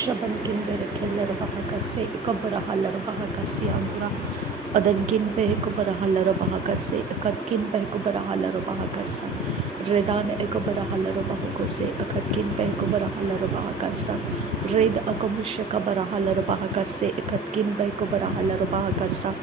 Shabankin Berekeller Bahakase, Ikobrahalar Bahakasiandra, Adankin Behekobarahalar Bahakase, Akatkin Behekobarahalar Bahakasa, Redan Ekobarahalar Bahakose, Akatkin Behekobarahalar Bahakasa, Red Akamushaka Barahalar Bahakase, Akatkin Behekobarahalar Bahakasa,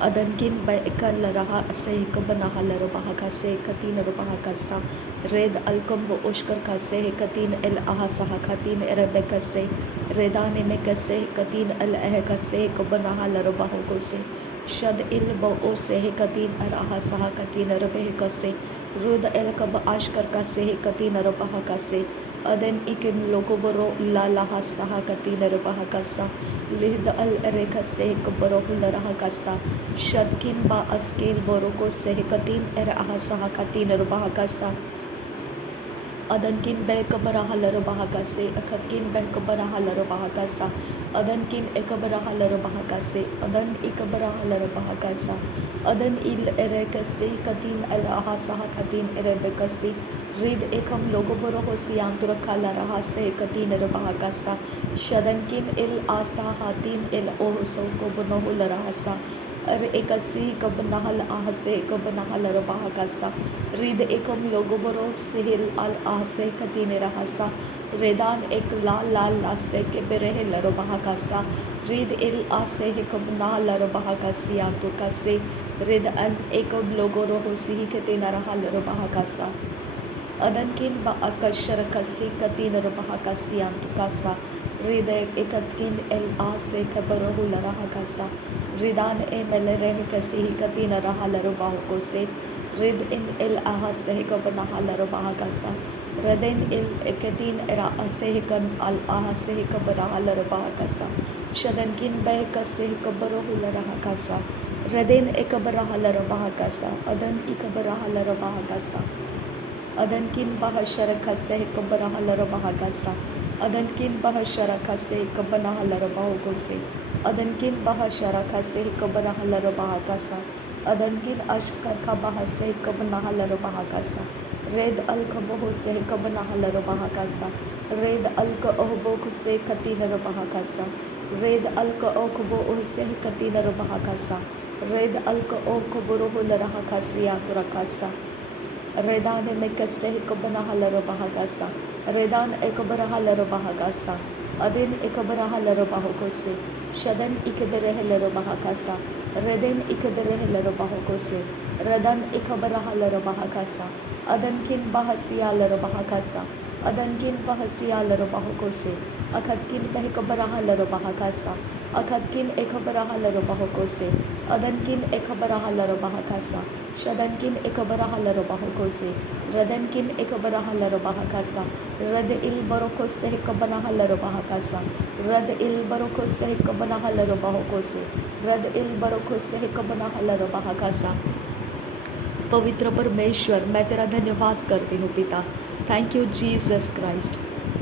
Adankin by Ekalaraha Ase Kabanahalar Bahakase, Katin Bahakasa, Red Alcombo Oshkar Kase, Katin El Ahasaha Katin Erebekase, Redane Mekase, Katin El Ehekase, Kabanahalar Bahokose, Shad Il Bo Ose, Katin Arahasaha Katin Rebekase, Rud El Kaba Ashkar Kase, Katin Rabahakase, Aden Ikin Lokoboro Lalaha Saha Katin Rabahakasa, Lihd Al Erekase, Kabarohul Rahakasa, Shadkin Ba Askil Boroko Sehikatin Erahasaha Katin Rabahakasa, Adankin Bekabarahalar Bahakase, Akatkin Bekabarahalar Bahakasa, Adankin Ekabarahalar Bahakase, Adan Ikabarahalar Bahakasa, Adan Il Erekase, Katin Alahasaha Katin Erebekase, Rid Ekam Logoborohosi Anturakala Rahase, Katin Bahakasa, Shadankin Il Asa Hatin Il Ohoso Kobonohul Rahasa, Ekasi Kabanahal Ahase, Kabanahal Bahakasa, Rid Ekam Logoboro Sihil Al Ahase Katine Rahasa, Redan Ek La La La Se Keberehe Larobahakasa, Rid Il Ase Hekabnah Larobahakasi Antukase, Rid An Ekam Logoro Hosi Katina Rahal Larobahakasa, Adankin Ba Akasharakasi Katina Robahakasi Antukasa, Rid Ekatkin El Ase Kabarohu Larahakasa, Ridan Emelere Kasi Katina Rahalarobahokose, Rid in El Ahase Kabanahalarobahakasa, Raden Il Ekatin Era Asehikan Al Ahase Kabarahalarobahakasa, Shadankin Bekase Kabarohularahakasa, Raden Ekabarahalarobahakasa, Adan Ikabarahalarobahakasa, Adankin Bahasharakase Kabarahalarobahakasa, Adankin Bahasharakase Kabanahalarobahokose, Adankin Bahasharakase Kabanahalarobahakasa, Adankin Ashkar Kabahase Kabanahalarobahakasa, Red Alkabohose Kabanahalarobahakasa, Red Alka Ohbokuse Katina Robahakasa, Red Alka Okobohose Katina Robahakasa, Red Alka Okoborohularahakasiya Turakasa, Redan Mekase Kabanahalarobahakasa, Redan Ekabarahalarobahakasa, Adin Ekabarahalarobahokose, Shadan Ikeberehelarobahakasa, Reden Ikeberehelarobahokose, Radan Ikabarahalarobahakasa, Adankin Bahasiyalarobahakasa, Adankin Bahasiyalarobahokose, Akatkin Behekabarahalarobahakasa, Akatkin Ekabarahalarobahokose, Adankin Ekabarahalarobahakasa, Shadankin Ekabarahalarobahokose, Radankin Ekabarahalarobahakasa, Rad Il Barokose Kabanahalarobahakasa, Rad Il Barokose Kabanahalarobahokose, Rad Il Barokose Kabanahalarobahakasa. पवित्र परमेश्वर, मैं तेरा धन्यवाद करती हूँ पिता। Thank you Jesus Christ.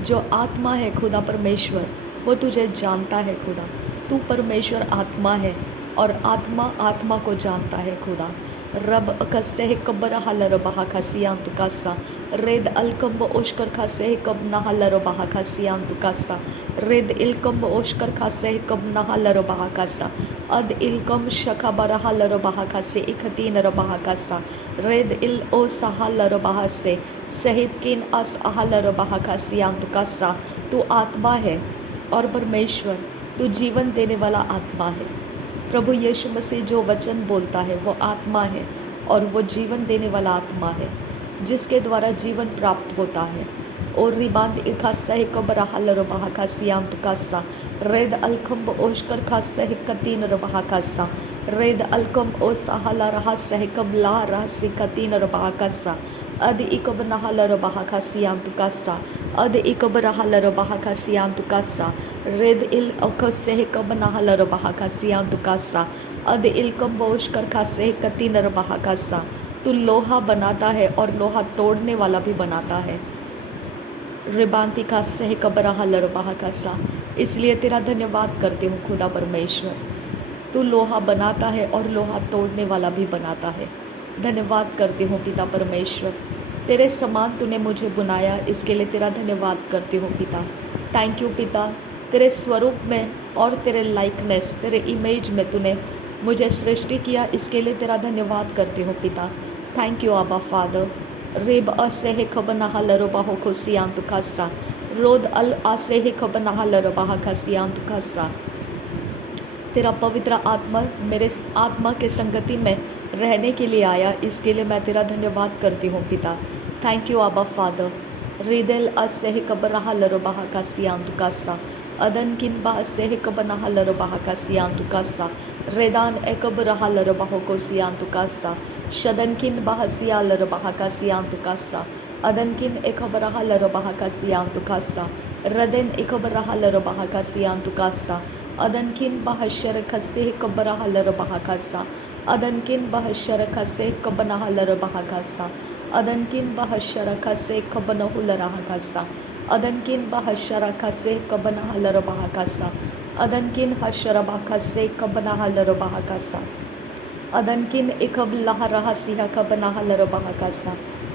जो आत्मा है खुदा परमेश्वर, वो तुझे जानता है खुदा। तू परमेश्वर आत्मा है और आत्मा आत्मा को जानता है खुदा। रब कसे कब्र हलर बहा खसियां तुकासा, रेद अलकम्ब ओशकर खासे कब नहलर बहा खसियां तुकासा, रेद इलकम्ब ओशकर खासे कब नहलर बहा कासा, अद इलकम शका बरहलर बहा खासे इखतीन रबहा कासा, रेद इल ओ सहलर बहा से सहित किन अस अहलर बहा खसियां तुकासा। तू आत्मा है और परमेश्वर, तू जीवन देने वाला आत्मा है। प्रभु यीशु मसीह जो वचन बोलता है वो आत्मा है और वो जीवन देने वाला आत्मा है, जिसके द्वारा जीवन प्राप्त होता है। और रिबांद इखा सह कबरा हलर बहा का सियाम तुकासा, रेद अलकम ओशकर खा सह कतीन रबहा कासा, रेद अलकम ओ सहाला रहा सह कबला रहा सिकतीन रबहा कासा, अद इकब नहलर बहा का सियाम तुकासा, अद इकब रहलर बहा का सियाम तुकासा, रेद इल अकसह कब नहलर बहा का सियाम तुकासा, अद इल कम बोश कर खा सह कतीन रबहा कासा। तू लोहा बनाता है और लोहा तोड़ने वाला भी बनाता है। रिबांती का सह कबरा हलर बहा कासा। इसलिए तेरा धन्यवाद करती हूँ खुदा परमेश्वर। तू लोहा बनाता है और लोहा तोड़ने वाला भी बनाता है। धन्यवाद करती हूँ पिता परमेश्वर, तेरे समान तूने मुझे बुनाया, इसके लिए तेरा धन्यवाद करती हूँ पिता। थैंक यू पिता, तेरे स्वरूप में और तेरे लाइकनेस, तेरे इमेज में तूने मुझे सृष्टि किया, इसके लिए तेरा धन्यवाद करती हूँ पिता। Thank you Abba father. रेब असे खबनाहा लरोबाहो खुशियांतु खासा, रोद अल आसे खबनाहा लरोबाहा खसियांतु खासा। तेरा पवित्र आत्मा मेरे आत्मा के संगति में रहने के लिए आया, इसके लिए मैं तेरा धन्यवाद करती हूँ पिता। Thank you Abba father. रिदेल असे कबराहा लरोबाहा खसियांतु खासा, अदन किन बा से कबनाहा लरोबाहा खसियांतु खासा, रेदान एकबराहा लरोबाहो को सियांतु खासा, शदन किन बहसिया लरोबाहा खसियांतु खासा, अदन किन एकबराहा लरोबाहा खसियांतु खासा, रदेन एकबराहा लरोबाहा खसियांतु खासा, अदन किन बहशर खसे कबराहा लरोबाहा खासा, अदन किन बहशर खसे कबनाहा लरोबाहा खासा, अदन किन बहशर खसे कबनहु लराहा खासा, अदन किन बहशर खसे कबनाहा लरोबाहा खासा, अदन किन हशरबा खसे कबनाहा लरोबाहा खासा, अदन किन इकब लहराहा सिहा कबनाहा लरोबाहा खासा,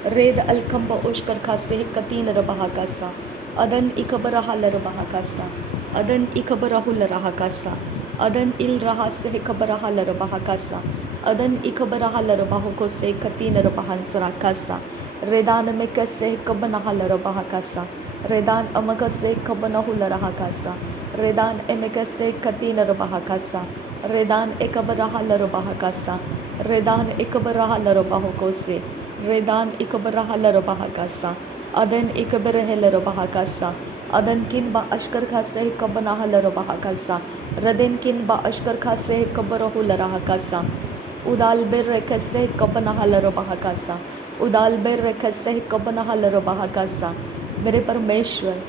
रेद अलकम्ब उश्कर खासे कतीन रबाहा खासा, अदन इकबराहा लरोबाहा खासा, अदन इकबराहु लराहा खासा, अदन इल रहा से कबराहा लरोबाहा खासा, अदन इकबराहा लरोबाहो को से कतीन रबाहन सरा खासा, रेदान में कैसे कबनाहा लरोबाहा खासा, रेदान अमक से कबनहु लराहा खासा, रेदान एमक से कतीन रबाहा खासा, रेदान एकबराहा लरोबाहा खासा, रेदान एकबराहा लरोबाहो को से, रेदान इकबराहा लरोबाहा खासा, अदन इकबरह लरोबाहा खासा, अदन किन बा अश्कर खासे कबनाहा लरोबाहा खासा, रदेन किन बा अश्कर खासे कबरहु लराहा खासा, उदाल बेर रखसे कबनाहा लरोबाहा खासा, उदाल बेर रखसे कबनाहा लरोबाहा खासा। मेरे परमेश्वर,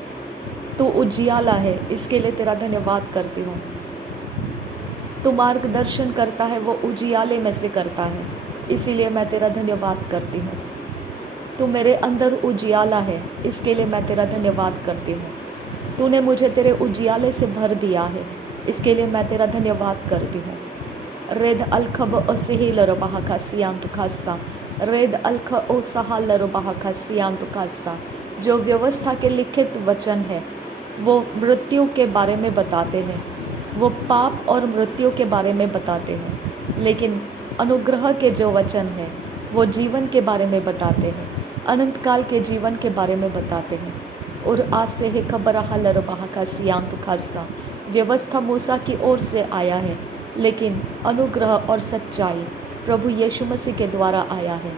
तू उजियाला है, इसके लिए तेरा धन्यवाद करती हूँ। तू मार्गदर्शन करता है, वो उजियाले में से करता है, इसीलिए मैं तेरा धन्यवाद करती हूँ। तू मेरे अंदर उजियाला है, इसके लिए मैं तेरा धन्यवाद करती हूँ। तूने मुझे तेरे उजियाले से भर दिया है, इसके लिए मैं तेरा धन्यवाद करती हूँ। रेद अलखब असिही लरोबाहा खसियांतु खासा, रेद अलख ओ सहा लरोबाहा खसियांतु खासा। जो व्यवस्था के लिखित वचन है वो मृत्यु के बारे में बताते हैं, वो पाप और मृत्यु के बारे में बताते हैं, लेकिन अनुग्रह के जो वचन है वो जीवन के बारे में बताते हैं, अनंत काल के जीवन के बारे में बताते हैं। और आज से है खबराहा लरोबाहा खसियांतु खासा। व्यवस्था मूसा की ओर से आया है, लेकिन अनुग्रह और सच्चाई प्रभु यीशु मसीह के द्वारा आया है।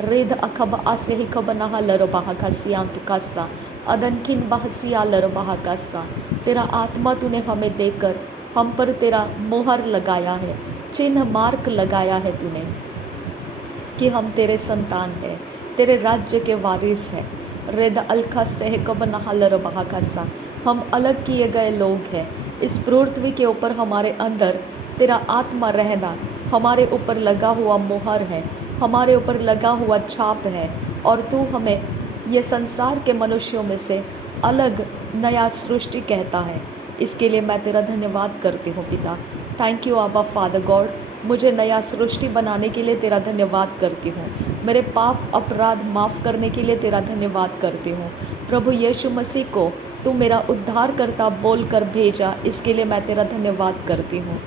रेद अखब आसे ही खबनाहा लरोबाहा खसियांतु खासा, अदन किन बहसिया लरोबाहा खासा। तेरा आत्मा तूने हमें देकर हम पर तेरा मोहर लगाया है, चिन्ह मार्क लगाया है तूने कि हम तेरे संतान हैं, तेरे राज्य के वारिस हैं। रेद अलखा से कबनाहा लरोबाहा खासा। हम अलग किए गए लोग हैं। इस पृथ्वी के ऊपर हमारे अंदर तेरा आत्मा रहना हमारे ऊपर लगा हुआ मोहर है, हमारे ऊपर लगा हुआ छाप है, और तू हमें ये संसार के मनुष्यों में से अलग नया सृष्टि कहता है। इसके लिए मैं तेरा धन्यवाद करती हूँ पिता। Thank you Abba father God. मुझे नया सृष्टि बनाने के लिए तेरा धन्यवाद करती हूँ। मेरे पाप अपराध माफ़ करने के लिए तेरा धन्यवाद करती हूँ। प्रभु यीशु मसीह को तू मेरा उद्धारकर्ता बोल कर भेजा, इसके लिए मैं तेरा धन्यवाद करती हूँ।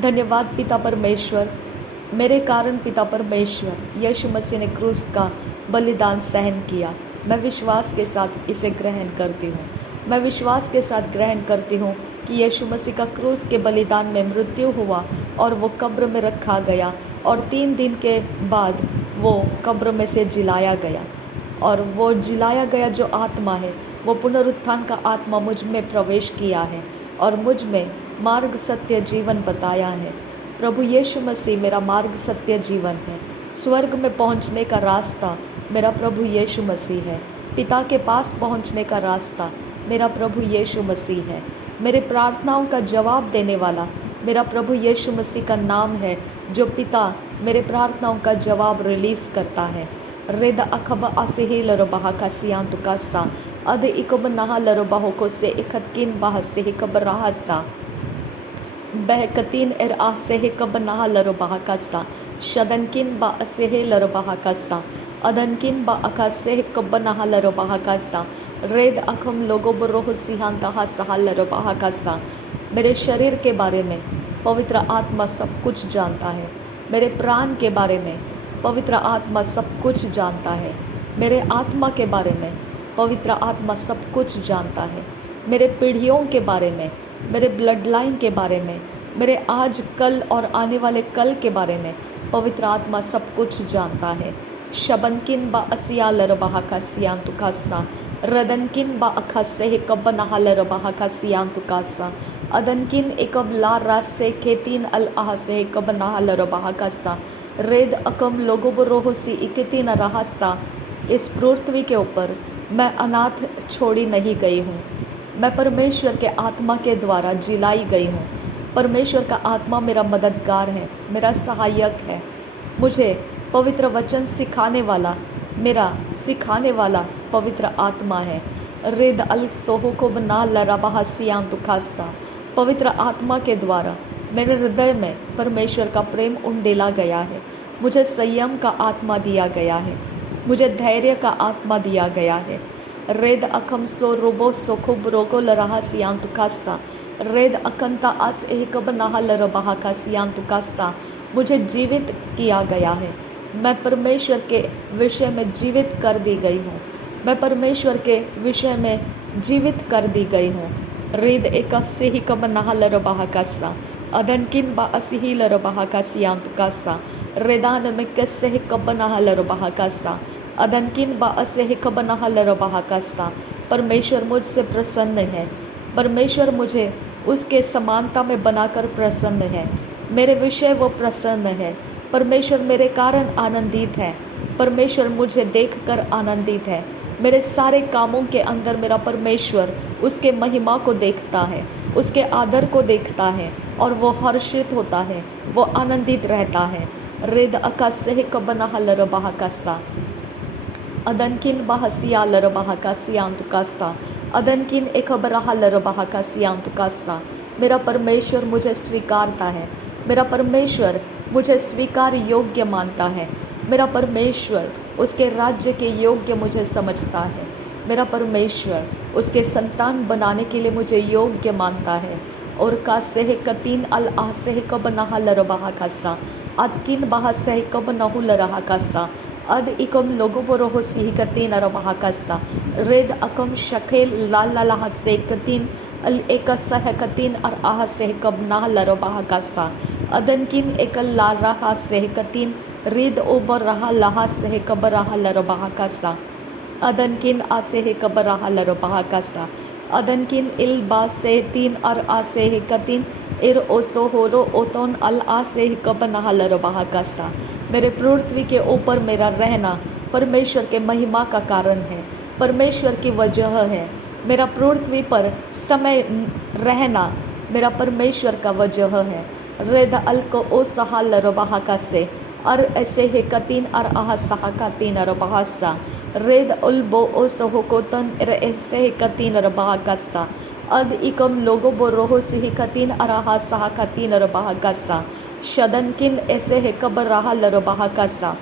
धन्यवाद पिता परमेश्वर। मेरे कारण पिता परमेश्वर यीशु मसीह ने क्रूस का बलिदान सहन किया। मैं विश्वास के साथ इसे ग्रहण करती हूँ। मैं विश्वास के साथ ग्रहण करती हूँ कि यीशु मसीह का क्रूस के बलिदान में मृत्यु हुआ और वो कब्र में रखा गया, और 3 दिन के बाद वो कब्र में से जिलाया गया, और वो जिलाया गया जो आत्मा है वो पुनरुत्थान का आत्मा मुझ में प्रवेश किया है और मुझ में मार्ग सत्य जीवन बताया है। प्रभु यीशु मसीह मेरा मार्ग सत्य जीवन है। स्वर्ग में पहुंचने का रास्ता मेरा प्रभु यीशु मसीह है। पिता के पास पहुंचने का रास्ता मेरा प्रभु यीशु मसीह है। मेरे प्रार्थनाओं का जवाब देने वाला मेरा प्रभु यीशु मसीह का नाम है, जो पिता मेरे प्रार्थनाओं का जवाब रिलीज़ करता है। रेद अखब आसेही लरोबाहा खसियांतु खासा, अद इकब नहा लरोबाहो को से इखतकिन बाह से हिकब राहसा, बहकतीन एर आसे हिकब नहा लरोबाहा खासा, शदनकिन बा असेहे लरोबाहा खासा, अदनकिन बा अकासे हिकब नहा लरोबाहा खासा, रेद अखम लोगो बरोह सिहांता सहाल रबाहा का सा। मेरे शरीर के बारे में पवित्र आत्मा सब कुछ जानता है। मेरे प्राण के बारे में पवित्र आत्मा सब कुछ जानता है। मेरे आत्मा के बारे में पवित्र आत्मा सब कुछ जानता है। मेरे पीढ़ियों के बारे में, मेरे ब्लड लाइन के बारे में, मेरे आज कल और आने वाले कल के बारे में पवित्र आत्मा सब कुछ जानता है। शबनकिन बा असिया लरबाहा का सियान तुकासा, रदनकिन बा अखसे हे कब नहाल रबाहा का सियान तुकासा, अदनकिन एकब ला रास से केतीन अल आह से कब नहाल रबाहा का सा, रेद अकम लोगो बरोह सी इकतीन रहा सा। इस पृथ्वी के ऊपर मैं अनाथ छोड़ी नहीं गई हूँ। मैं परमेश्वर के आत्मा के द्वारा जिलाई गई हूँ। परमेश्वर का आत्मा मेरा मददगार है, मेरा सहायक है। मुझे पवित्र वचन सिखाने वाला, मेरा सिखाने वाला पवित्र आत्मा है। रेद अल सोहो को बना लराबाहा सियाम तुखासा। पवित्र आत्मा के द्वारा मेरे हृदय में परमेश्वर का प्रेम उंडेला गया है। मुझे संयम का आत्मा दिया गया है। मुझे धैर्य का आत्मा दिया गया है। रेद अखम सो रोबो सोखुब रोगो लराहा सियाम तुखासा, रेद अकंता आस कब नहा लरबाहा का सियाम तुकासा। मुझे जीवित किया गया है। मैं परमेश्वर के विषय में जीवित कर दी गई हूँ। मैं परमेश्वर के विषय में जीवित कर दी गई हूँ। रेद एक ही कब नहा लरबाहा का सा, अदनकिन बा असी लरबाहा का सियाम तुकासा, रेदान में कैसे कब नहा लरबाहा का सा, अदनकिन बा असे कब नहा लरबाहा का सा। परमेश्वर मुझसे प्रसन्न है। परमेश्वर मुझे उसके समानता में बनाकर प्रसन्न है। मेरे विषय वो प्रसन्न है। परमेश्वर मेरे कारण आनंदित है। परमेश्वर मुझे देखकर आनंदित है। मेरे सारे कामों के अंदर मेरा परमेश्वर उसके महिमा को देखता है, उसके आदर को देखता है और वो हर्षित होता है, वो आनंदित रहता है। रेद अकाश से कब नहा लरबाहा का सा, अदनकिन बहसिया लरबाहा का सियाम तुकासा, अदनकिन एक बराहा लरबाहा का सियाम तुकासा। मेरा परमेश्वर मुझे स्वीकारता है। मेरा परमेश्वर मुझे स्वीकार योग्य मानता है। मेरा परमेश्वर उसके राज्य के योग्य मुझे समझता है। मेरा परमेश्वर उसके संतान बनाने के लिए मुझे योग्य मानता है। और का सेह कतीन अल आह सेह कब नहा लरबाहा का सा, अदकिन बहा सेह कब नहु लरहा का सा, अद इकम लोगो बरोह सिह कतीन अरबाहा का सा, रेद अकम शखेल लाल लाला से कतीन अल एक सह कतीन अर आह सेह कब नहा लरबाहा का सा, अदनकिन एकल लाल रहा सेह कतीन रेद ओबर रहा लहा सेह कब रहा लरबाहा का सा, अदनकिन आ सेह कब रहा लरबाहा का सा, अदनकिन इल बा से तीन अर आ सेह कतीन इर ओसो होरो ओतोन अल आ सेह कब नहा लरबाहा का सा। मेरे पृथ्वी के ऊपर मेरा रहना परमेश्वर के महिमा का कारण है, परमेश्वर की वजह है। मेरा पृथ्वी पर समय रहना मेरा परमेश्वर का वजह है। रेद अल को ओ सहा लरबाहा का से अर ऐसे है कतीन अर आह सहा का तीन अरबाहा सा, रेद उल बो ओ सहो को तन ऐसे है कतीन अरबाहा का सा, अद इकम लोगो बो रोहो सिही कतीन अराहा सहा का तीन अरबाहा का सा, शदनकिन ऐसे है कब रहा लरबाहा का सा,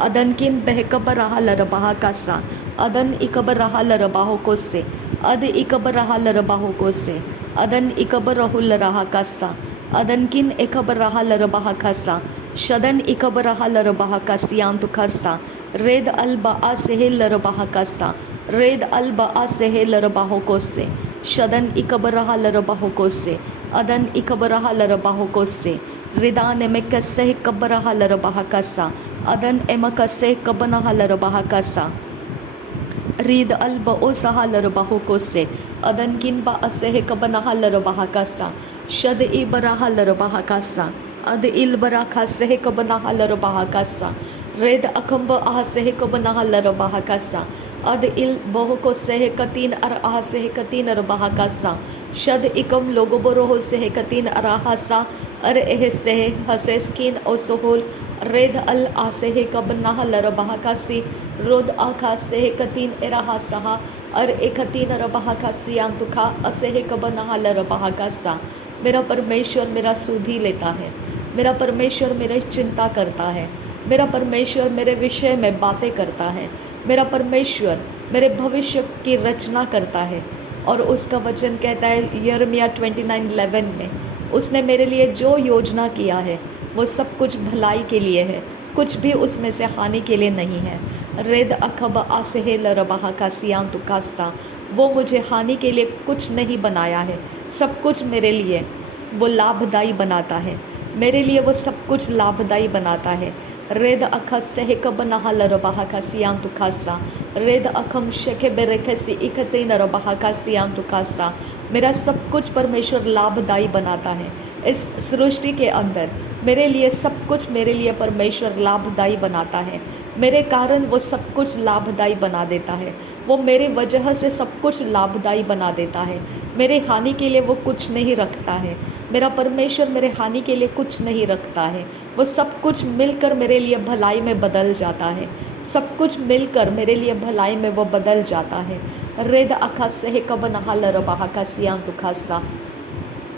अदनकिन बह कब रहा लरबाहा का सा, अदन इकब रहा लरबाहो को से, अद इकब रहा लरबाहो को से, अदन इकब रहु लरहा का सा, अदनकिन एकब रहा लरबाहा का सा, शदन इकब रहा लरबाहा का सियान तुखा सा, रेद अल बा से लरबाहा का सा, रेद अल बा से लरबाहो को से, शदन इकब रहा लरबाहो को से, अदन इकब रहा लरबाहो को से, रिदान में कसे कब रहा लरबाहा का सा, अदन एम कसे कब नहा लरबाहा का सा, रीद अल बओ सहा लरबाहो को से, अदन किन बा असे कब नहा लरबाहा का सा, शद इ बराहा लरबाहा का सा, अद इल बराखा से कब नहा लरबाहा का सा, रेद अखम्ब आह से कब नहा लरबाहा का सा, अद इल बहु को से कतीन अर आह से कतीन अरबाहा का सा, शद इकम लोगो बरोह से कतीन अराहा सा, अर एह से हसेस्किन ओ सोहोल, रेद अल आ से कब नहा लरबाहा का सी, रोद आखा से कतीन एराहा सहा, अर एकतीन अरबाहा का सियान तुखा असे कब नहा लरबाहा का सा। मेरा परमेश्वर मेरा सुधि लेता है। मेरा परमेश्वर मेरी चिंता करता है। मेरा परमेश्वर मेरे विषय में बातें करता है। मेरा परमेश्वर मेरे भविष्य की रचना करता है। और उसका वचन कहता है यिर्मयाह 29:11 में, उसने मेरे लिए जो योजना किया है वो सब कुछ भलाई के लिए है, कुछ भी उसमें से हानि के लिए नहीं है। रेद अखब आसेहेल रबाहा का सियान तुकास्ता, वो मुझे हानि के लिए कुछ नहीं बनाया है, सब कुछ मेरे लिए वो लाभदायी बनाता है, मेरे लिए वो सब कुछ लाभदायी बनाता है। रेद अखा सहक बनाहा लरबाहा का सियान तुकास्ता, रेद अखम शेखे बेरेखसी इकते नरबाहा का सियान तुकास्ता, मेरा सब कुछ परमेश्वर लाभदायी बनाता है। इस सृष्टि के अंदर मेरे लिए सब कुछ, मेरे लिए परमेश्वर लाभदायी बनाता है। मेरे कारण वो सब कुछ लाभदायी बना देता है, वो मेरे वजह से सब कुछ लाभदायी बना देता है। मेरे हानि के लिए वो कुछ नहीं रखता है, मेरा परमेश्वर मेरे हानि के लिए कुछ नहीं रखता है। वो सब कुछ मिलकर मेरे लिए भलाई में बदल जाता है, सब कुछ मिलकर मेरे लिए भलाई में वो बदल जाता है। रेद अखा से कब नहा रबाहा का सियान तुखासा,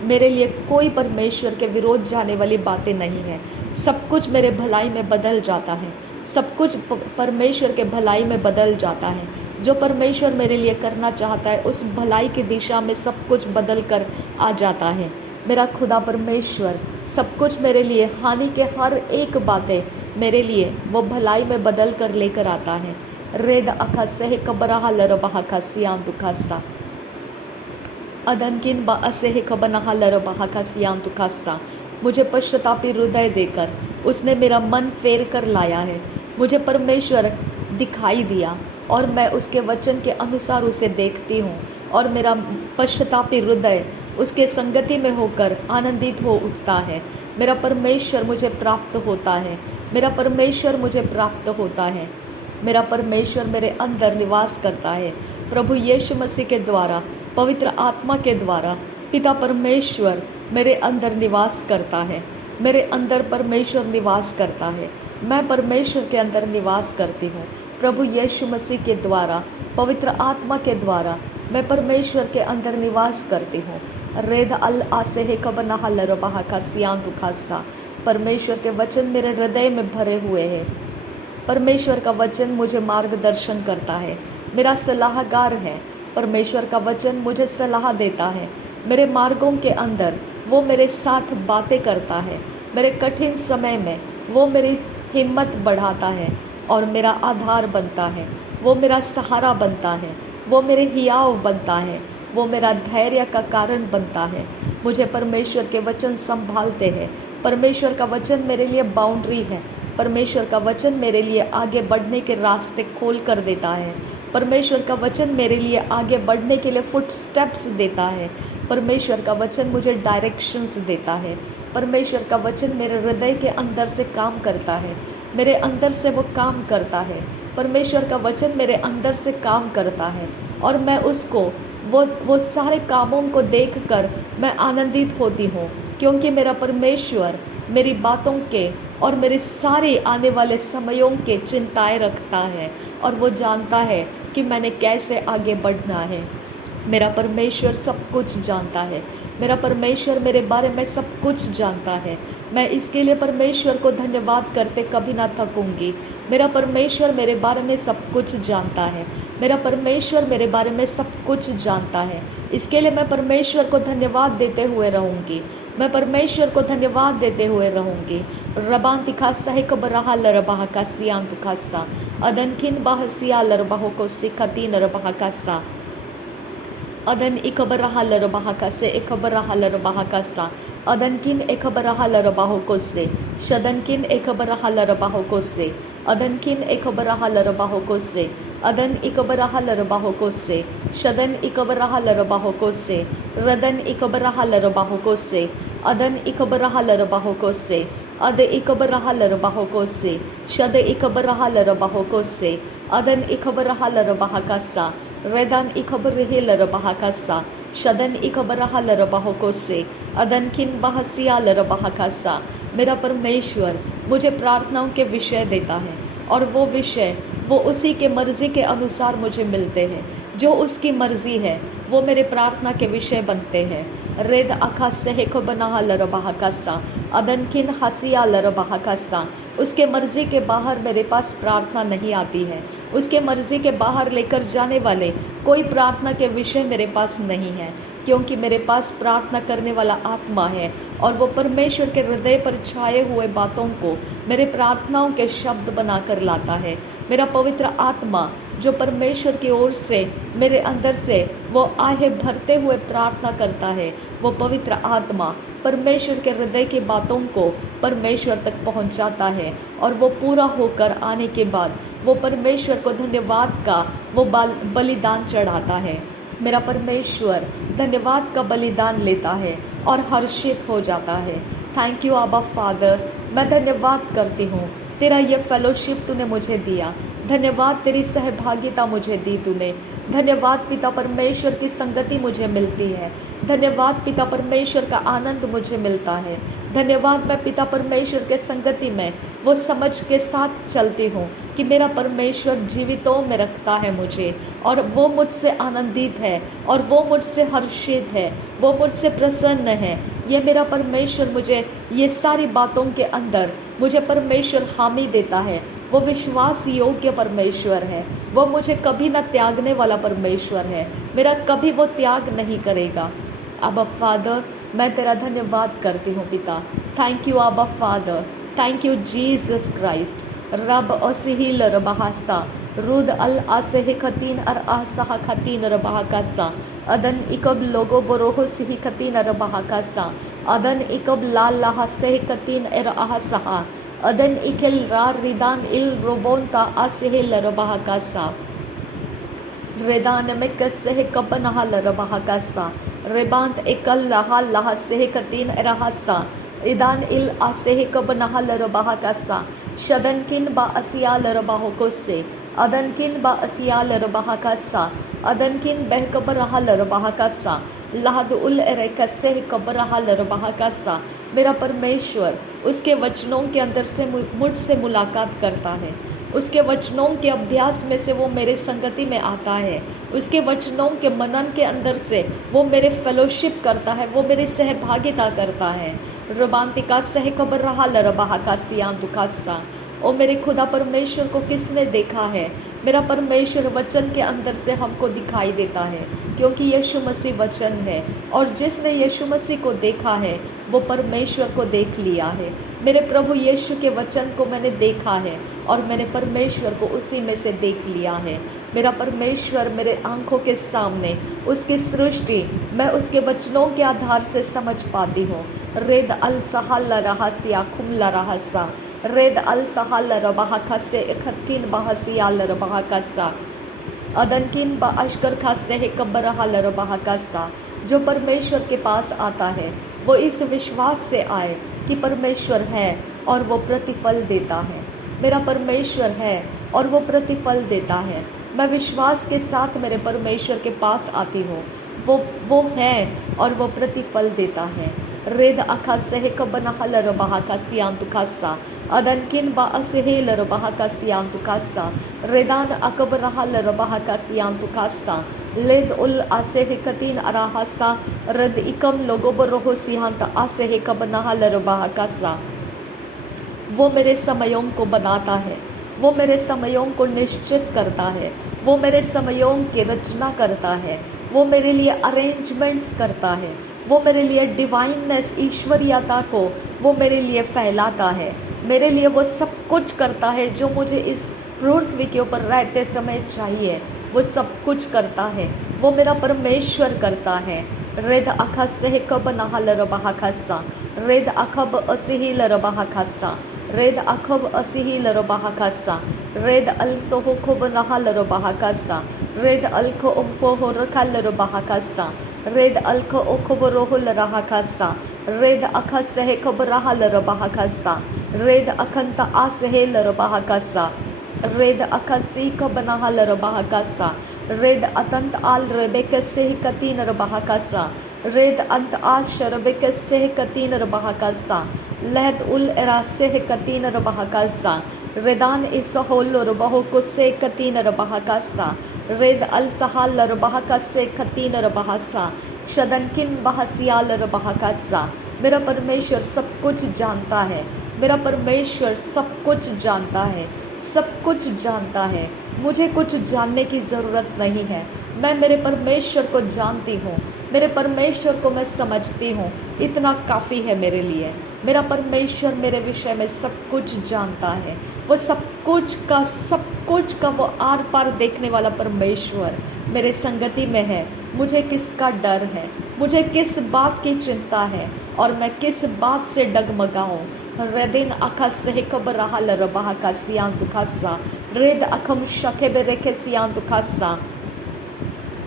मेरे लिए कोई परमेश्वर के विरोध जाने वाली बातें नहीं है, सब कुछ मेरे भलाई में बदल जाता है, सब कुछ परमेश्वर के भलाई में बदल जाता है। जो परमेश्वर मेरे लिए करना चाहता है उस भलाई की दिशा में सब कुछ बदल कर आ जाता है। मेरा खुदा परमेश्वर सब कुछ मेरे लिए, हानि के हर एक बातें मेरे लिए वो भलाई में बदल कर लेकर आता है। रेद अखा सह कबराहा लरबाहा का सियान दुखासा, अदनकिन बा असेह कबनाहा लरबाहा का सियान दुखासा, मुझे पश्चातापी हृदय देकर उसने मेरा मन फेर कर लाया है। मुझे परमेश्वर दिखाई दिया और मैं उसके वचन के अनुसार उसे देखती हूँ और मेरा पश्चातापी हृदय उसके संगति में होकर आनंदित हो उठता है। मेरा परमेश्वर मुझे प्राप्त होता है, मेरा परमेश्वर मुझे प्राप्त होता है, मेरा परमेश्वर मेरे अंदर निवास करता है। प्रभु यीशु मसीह के द्वारा, पवित्र आत्मा के द्वारा पिता परमेश्वर मेरे अंदर निवास करता है, मेरे अंदर परमेश्वर निवास करता है, मैं परमेश्वर के अंदर निवास करती हूँ। प्रभु यीशु मसीह के द्वारा, पवित्र आत्मा के द्वारा मैं परमेश्वर के अंदर निवास करती हूँ। रेद अल आसेह कबनाहा लरबाहा का सियान तुखासा, परमेश्वर के वचन मेरे हृदय में भरे हुए हैं। परमेश्वर का वचन मुझे मार्गदर्शन करता है, मेरा सलाहकार है। परमेश्वर का वचन मुझे सलाह देता है, मेरे मार्गों के अंदर वो मेरे साथ बातें करता है, मेरे कठिन समय में वो मेरी हिम्मत बढ़ाता है और मेरा आधार बनता है, वो मेरा सहारा बनता है, वो मेरे हियाव बनता है, वो मेरा धैर्य का कारण बनता है। मुझे परमेश्वर के वचन संभालते हैं। परमेश्वर का वचन मेरे लिए बाउंड्री है, परमेश्वर का वचन मेरे लिए आगे बढ़ने के रास्ते खोल कर देता है। परमेश्वर का वचन मेरे लिए आगे बढ़ने के लिए फुट स्टेप्स देता है। परमेश्वर का वचन मुझे डायरेक्शंस देता है। परमेश्वर का वचन मेरे हृदय के अंदर से काम करता है, मेरे अंदर से वो काम करता है। परमेश्वर का वचन मेरे अंदर से काम करता है और मैं उसको वो सारे कामों को देखकर मैं आनंदित होती हूँ, क्योंकि मेरा परमेश्वर मेरी बातों के और मेरे सारे आने वाले समयों के चिंताएं रखता है और वो जानता है कि मैंने कैसे आगे बढ़ना है। मेरा परमेश्वर सब कुछ जानता है, मेरा परमेश्वर मेरे बारे में सब कुछ जानता है। मैं इसके लिए परमेश्वर को धन्यवाद करते कभी ना थकूंगी। मेरा परमेश्वर मेरे बारे में सब कुछ जानता है, मेरा परमेश्वर मेरे बारे में सब कुछ जानता है। इसके लिए मैं परमेश्वर को धन्यवाद देते हुए रहूँगी, मैं परमेश्वर को धन्यवाद देते हुए रहूँगी। रबान तिखासा है कबराहा लरबाह का सियान तुखासा, अदनखिन बाहसिया लरबाह को सिखती नरबाह का सा, अदन इकबराहा लरबाह का से इकबराहा लरबाह का सा, अदनकिन एकबराहा लरबाह को से, शदनकिन एकबराहा लरबाह को से, अदनकिन एकबराहा लरबाह को से, अदन इकबराहा लरबाह को से, शदन इकबराहा लरबाह को से, रदन इकबराहा लरबाह को से, अदन इकबराहा लरबाह को से, अद इकबराहा लरबाह को से, शद इकबराहा लरबाह को से, अदन इकबराहा लरबाह का सा, रेदान इकबरहे लरबाह का सा, शदन इकबराहा लरबाह को से, अदनकिन बहसिया लरबाह का सा। मेरा परमेश्वर मुझे प्रार्थनाओं के विषय देता है और वो विषय वो उसी के मर्ज़ी के अनुसार मुझे मिलते हैं। जो उसकी मर्ज़ी है वो मेरे प्रार्थना के विषय बनते हैं। रेद अखा सहको बनाहा लरबाह का सा, अदनकिन हसिया लरबाह का सा। उसके मर्ज़ी के बाहर मेरे पास प्रार्थना नहीं आती है। उसके मर्ज़ी के बाहर लेकर जाने वाले कोई प्रार्थना के विषय मेरे पास नहीं है, क्योंकि मेरे पास प्रार्थना करने वाला आत्मा है और वो परमेश्वर के हृदय पर छाए हुए बातों को मेरे प्रार्थनाओं के शब्द बनाकर लाता है। मेरा पवित्र आत्मा जो परमेश्वर की ओर से मेरे अंदर से वो आहे भरते हुए प्रार्थना करता है, वो पवित्र आत्मा परमेश्वर के हृदय की बातों को परमेश्वर तक पहुंचाता है और वो पूरा होकर आने के बाद वो परमेश्वर को धन्यवाद का वो बलिदान चढ़ाता है। मेरा परमेश्वर धन्यवाद का बलिदान लेता है और हर्षित हो जाता है। थैंक यू आबा फादर, मैं धन्यवाद करती हूँ, तेरा ये फेलोशिप तूने मुझे दिया। धन्यवाद तेरी सहभागिता मुझे दी तूने। धन्यवाद पिता परमेश्वर की संगति मुझे मिलती है। धन्यवाद पिता परमेश्वर का आनंद मुझे मिलता है। धन्यवाद मैं पिता परमेश्वर के संगति में वो समझ के साथ चलती हूँ कि मेरा परमेश्वर जीवितों में रखता है मुझे और वो मुझसे आनंदित है और वो मुझसे हर्षित है, वो मुझसे प्रसन्न है। ये मेरा परमेश्वर मुझे ये सारी बातों के अंदर मुझे परमेश्वर हामी देता है। वो विश्वास योग्य परमेश्वर है, वो मुझे कभी ना त्यागने वाला परमेश्वर है, मेरा कभी वो त्याग नहीं करेगा। आबा फादर, मैं तेरा धन्यवाद करती हूँ पिता। Thank you Abba father, thank you Jesus Christ. रब असिहिल रबासा रुद अल आसेह खतीन अर आसाह खतीन रबाकासा अदन इकब लोगो बरोह सिही खतीन रबाकासा अदन इकब लाल लाह सेह कतीन एर आसाहा अदन इकेल रा रिदान इल रोबोनता आसेह लरबाकासा रेदान में कसह कपनहा लरबाकासा रेबांत एकल लहा लहा सेह कतीन एराहासा इदान इल आसेह कबनहा लरबाकासा शदनकिन बा असिया लरबाहोकोसे अदनकिन बा असिया लरबाकासा अदनकिन बहकबरहा लरबाकासा लाद उल एरेकसे कबरहा लरबाकासा। मेरा परमेश्वर उसके वचनों के अंदर से मुझसे मुलाकात करता है, उसके वचनों के अभ्यास में से वो मेरे संगति में आता है, उसके वचनों के मनन के अंदर से वो मेरे फेलोशिप करता है, वो मेरी सहभागिता करता है। रबांतिका सह कबर रहा लरबाहा का सियान दुखासा। ओ मेरे खुदा परमेश्वर को किसने देखा है? मेरा परमेश्वर वचन के अंदर से हमको दिखाई देता है, क्योंकि यीशु मसीह वचन है और जिसने यीशु मसीह को देखा है वो परमेश्वर को देख लिया है। मेरे प्रभु यीशु के वचन को मैंने देखा है और मैंने परमेश्वर को उसी में से देख लिया है। मेरा परमेश्वर मेरे आंखों के सामने उसकी सृष्टि मैं उसके वचनों के आधार से समझ पाती हूँ। रेद अल सहल रहस्या खुमला रहसा रेद अल सहल रबाह खसे इखकिन बहसिया लरबाह कसा अदनकिन ब अशकर खसे कब्बरहा लरबाह कसा। जो परमेश्वर के पास आता है वो इस विश्वास से आए कि परमेश्वर है और वो प्रतिफल देता है। मेरा परमेश्वर है और वो प्रतिफल देता है। मैं विश्वास के साथ मेरे परमेश्वर के पास आती हूँ, वो है और वो प्रतिफल देता है। रेद अखा सह कबनहा लरबाह का सियांतु खासा अदनकिन बा असहे लरबाह का सियांतु खासा रेदान अकब रहा लरबाह का सियांतु खासा लेद उल आसेह कतीन अराहसा रद इकम लोगो बरोहो सियांत आसेह कबनहा लरबाह कासा। वो मेरे समयों को बनाता है, वो मेरे समयों को निश्चित करता है, वो मेरे समयों की रचना करता है, वो मेरे लिए अरेंजमेंट्स करता है, वो मेरे लिए डिवाइननेस ईश्वरीयता को वो मेरे लिए फैलाता है। मेरे लिए वो सब कुछ करता है जो मुझे इस पृथ्वी के ऊपर रहते समय चाहिए, वो सब कुछ करता है, वो मेरा परमेश्वर करता है। रेद अखा सह कब नहा लरबाह खासा रेद अखब असिही लरबाह खासा रेद अखब असिही लरबाह खासा रेद अल सोहो खुब नहा लरबाह खासा रेद अल खो उमको हो रखा लरबाह खासा रेद अल खो उखब रोह लराह खासा रेद अखा सह कब रहा लरबाह खासा रेद अखंत आ सह लरबाह खासा रेद अखा सी कब नहा लरबाह खासा रेद अतंत आल रेबेक सेह कतीन रबाह कासा रेद अंत आ शरबेक सेह कतीन रबाह कासा लहद उल एरासेह कतीन रबाह कासा रेदान इसहोल रबाह को से कतीन रबाह कासा रेद अल सहाल रबाह का से कतीन रबाह सा शदनकिन बहसियाल रबाह कासा। मेरा परमेश्वर सब कुछ जानता है, मेरा परमेश्वर सब कुछ जानता है, सब कुछ जानता है। मुझे कुछ जानने की ज़रूरत नहीं है। मैं मेरे परमेश्वर को जानती हूँ, मेरे परमेश्वर को मैं समझती हूँ, इतना काफ़ी है मेरे लिए। मेरा परमेश्वर मेरे विषय में सब कुछ जानता है। वो सब कुछ का वो आर पार देखने वाला परमेश्वर मेरे संगति में है। मुझे किसका डर है, मुझे किस बात की चिंता है और मैं किस बात से डगमगाऊँ। रेदिन अखा सेहकब रहल रबाह का सियान दुखासा रेद अखम शखे बेरेखे सियान दुखासा।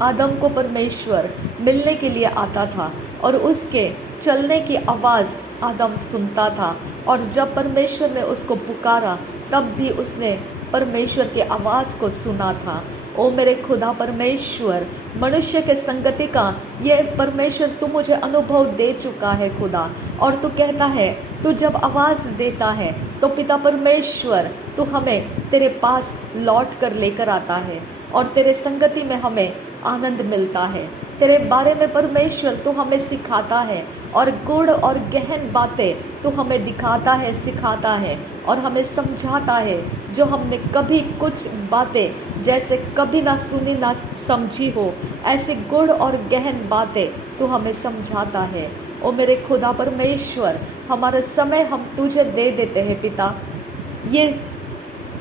आदम को परमेश्वर मिलने के लिए आता था और उसके चलने की आवाज़ आदम सुनता था, और जब परमेश्वर ने उसको पुकारा तब भी उसने परमेश्वर की आवाज़ को सुना था। ओ मेरे खुदा परमेश्वर, मनुष्य के संगति का ये परमेश्वर तू मुझे अनुभव दे चुका है खुदा। और तू कहता है, तू जब आवाज़ देता है तो पिता परमेश्वर तू हमें तेरे पास लौट कर लेकर आता है और तेरे संगति में हमें आनंद मिलता है। तेरे बारे में परमेश्वर तू हमें सिखाता है और गूढ़ और गहन बातें तू हमें दिखाता है, सिखाता है और हमें समझाता है, जो हमने कभी कुछ बातें जैसे कभी ना सुनी ना समझी हो, ऐसी गूढ़ और गहन बातें तू हमें समझाता है। ओ मेरे खुदा परमेश्वर, हमारा समय हम तुझे दे देते हैं पिता। ये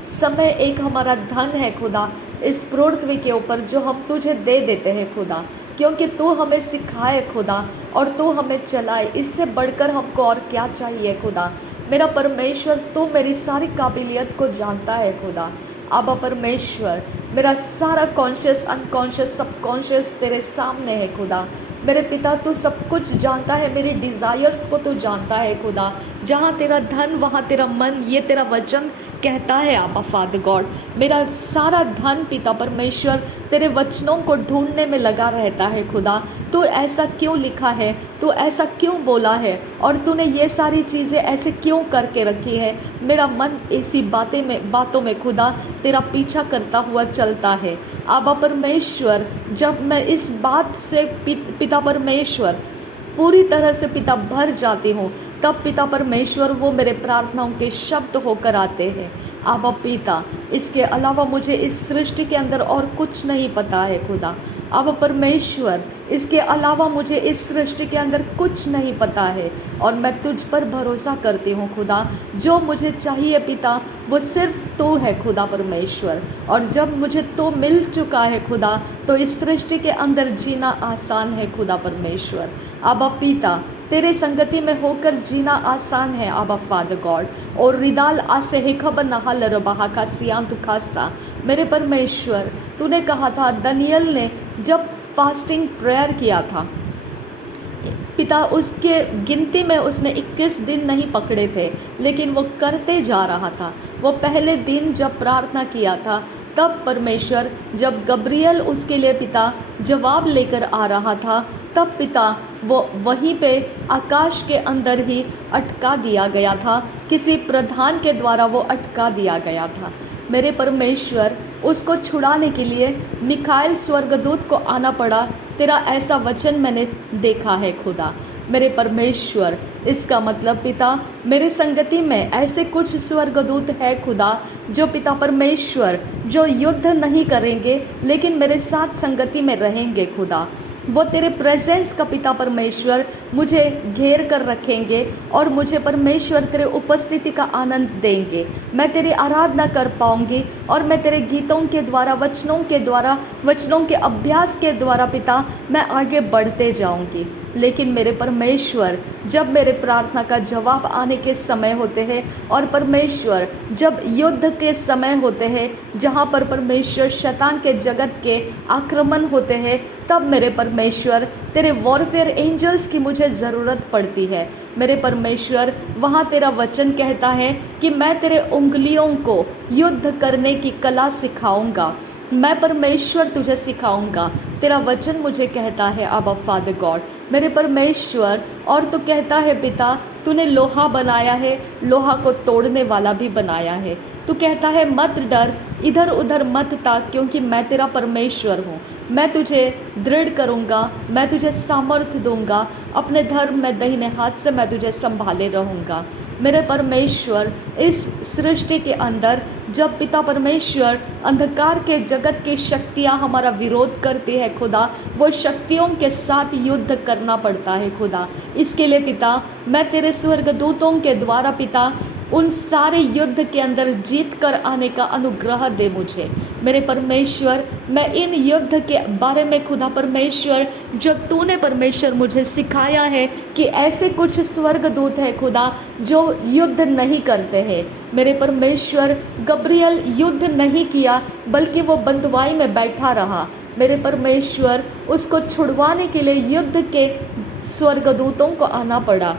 समय एक हमारा धन है खुदा, इस पृथ्वी के ऊपर जो हम तुझे दे देते हैं खुदा, क्योंकि तू हमें सिखाए खुदा और तू हमें चलाए। इससे बढ़कर हमको और क्या चाहिए खुदा। मेरा परमेश्वर, तू मेरी सारी काबिलियत को जानता है खुदा। आबा परमेश्वर, मेरा सारा कॉन्शियस, अनकॉन्शियस, सबकॉन्शियस तेरे सामने है खुदा। मेरे पिता, तू सब कुछ जानता है, मेरी डिज़ायर्स को तू जानता है खुदा। जहाँ तेरा धन वहाँ तेरा मन, ये तेरा वचन कहता है आबा फादर गॉड। मेरा सारा धन पिता परमेश्वर तेरे वचनों को ढूंढने में लगा रहता है खुदा। तू ऐसा क्यों लिखा है, तू ऐसा क्यों बोला है और तूने ये सारी चीज़ें ऐसे क्यों करके रखी है। मेरा मन ऐसी बातों में खुदा तेरा पीछा करता हुआ चलता है आबा परमेश्वर। जब मैं इस बात से पिता परमेश्वर पूरी तरह से पिता भर जाती हूँ, तब पिता परमेश्वर वो मेरे प्रार्थनाओं के शब्द होकर आते हैं आबा पिता। इसके अलावा मुझे इस सृष्टि के अंदर और कुछ नहीं पता है खुदा। आबा परमेश्वर, इसके अलावा मुझे इस सृष्टि के अंदर कुछ नहीं पता है और मैं तुझ पर भरोसा करती हूँ खुदा। जो मुझे चाहिए पिता वो सिर्फ तू है खुदा परमेश्वर, और जब मुझे तो मिल चुका है खुदा तो इस सृष्टि के अंदर जीना आसान है खुदा परमेश्वर। आबा पिता, तेरे संगति में होकर जीना आसान है आबा फादर गॉड। और रिदाल आसे हिखब नहल रबाहा का सियांत खासा। मेरे परमेश्वर, तूने कहा था, दनियल ने जब फास्टिंग प्रेयर किया था पिता, उसके गिनती में उसने 21 दिन नहीं पकड़े थे, लेकिन वो करते जा रहा था। वो पहले दिन जब प्रार्थना किया था तब परमेश्वर, जब गब्रियल उसके लिए पिता जवाब लेकर आ रहा था, तब पिता वो वहीं पे आकाश के अंदर ही अटका दिया गया था। किसी प्रधान के द्वारा वो अटका दिया गया था। मेरे परमेश्वर, उसको छुड़ाने के लिए मिखाइल स्वर्गदूत को आना पड़ा। तेरा ऐसा वचन मैंने देखा है खुदा। मेरे परमेश्वर, इसका मतलब पिता, मेरे संगति में ऐसे कुछ स्वर्गदूत है खुदा, जो पिता परमेश्वर, जो युद्ध नहीं करेंगे लेकिन मेरे साथ संगति में रहेंगे खुदा। वो तेरे प्रेजेंस का पिता परमेश्वर मुझे घेर कर रखेंगे और मुझे परमेश्वर तेरे उपस्थिति का आनंद देंगे। मैं तेरी आराधना कर पाऊंगी और मैं तेरे गीतों के द्वारा, वचनों के अभ्यास के द्वारा पिता मैं आगे बढ़ते जाऊंगी। लेकिन मेरे परमेश्वर, जब मेरे प्रार्थना का जवाब आने के समय होते हैं और परमेश्वर जब युद्ध के समय होते हैं, जहाँ पर परमेश्वर शैतान के जगत के आक्रमण होते हैं, तब मेरे परमेश्वर तेरे वॉरफेयर एंजल्स की मुझे ज़रूरत पड़ती है। मेरे परमेश्वर, वहाँ तेरा वचन कहता है कि मैं तेरे उंगलियों को युद्ध करने की कला सिखाऊंगा। मैं परमेश्वर तुझे सिखाऊंगा। तेरा वचन मुझे कहता है आबा फादर गॉड। मेरे परमेश्वर, और तू कहता है पिता, तूने लोहा बनाया है, लोहा को तोड़ने वाला भी बनाया है। तू कहता है मत डर, इधर उधर मत ताक, क्योंकि मैं तेरा परमेश्वर हूँ। मैं तुझे दृढ़ करूँगा, मैं तुझे सामर्थ्य दूँगा, अपने धर्म में दाहिने हाथ से मैं तुझे संभाले रहूँगा। मेरे परमेश्वर, इस सृष्टि के अंदर जब पिता परमेश्वर अंधकार के जगत की शक्तियाँ हमारा विरोध करती है खुदा, वो शक्तियों के साथ युद्ध करना पड़ता है खुदा। इसके लिए पिता, मैं तेरे स्वर्गदूतों के द्वारा पिता उन सारे युद्ध के अंदर जीत कर आने का अनुग्रह दे मुझे मेरे परमेश्वर। मैं इन युद्ध के बारे में खुदा परमेश्वर, जो तूने परमेश्वर मुझे सिखाया है कि ऐसे कुछ स्वर्गदूत है खुदा जो युद्ध नहीं करते हैं मेरे परमेश्वर। गब्रियल युद्ध नहीं किया, बल्कि वो बंदवाई में बैठा रहा मेरे परमेश्वर। उसको छुड़वाने के लिए युद्ध के स्वर्गदूतों को आना पड़ा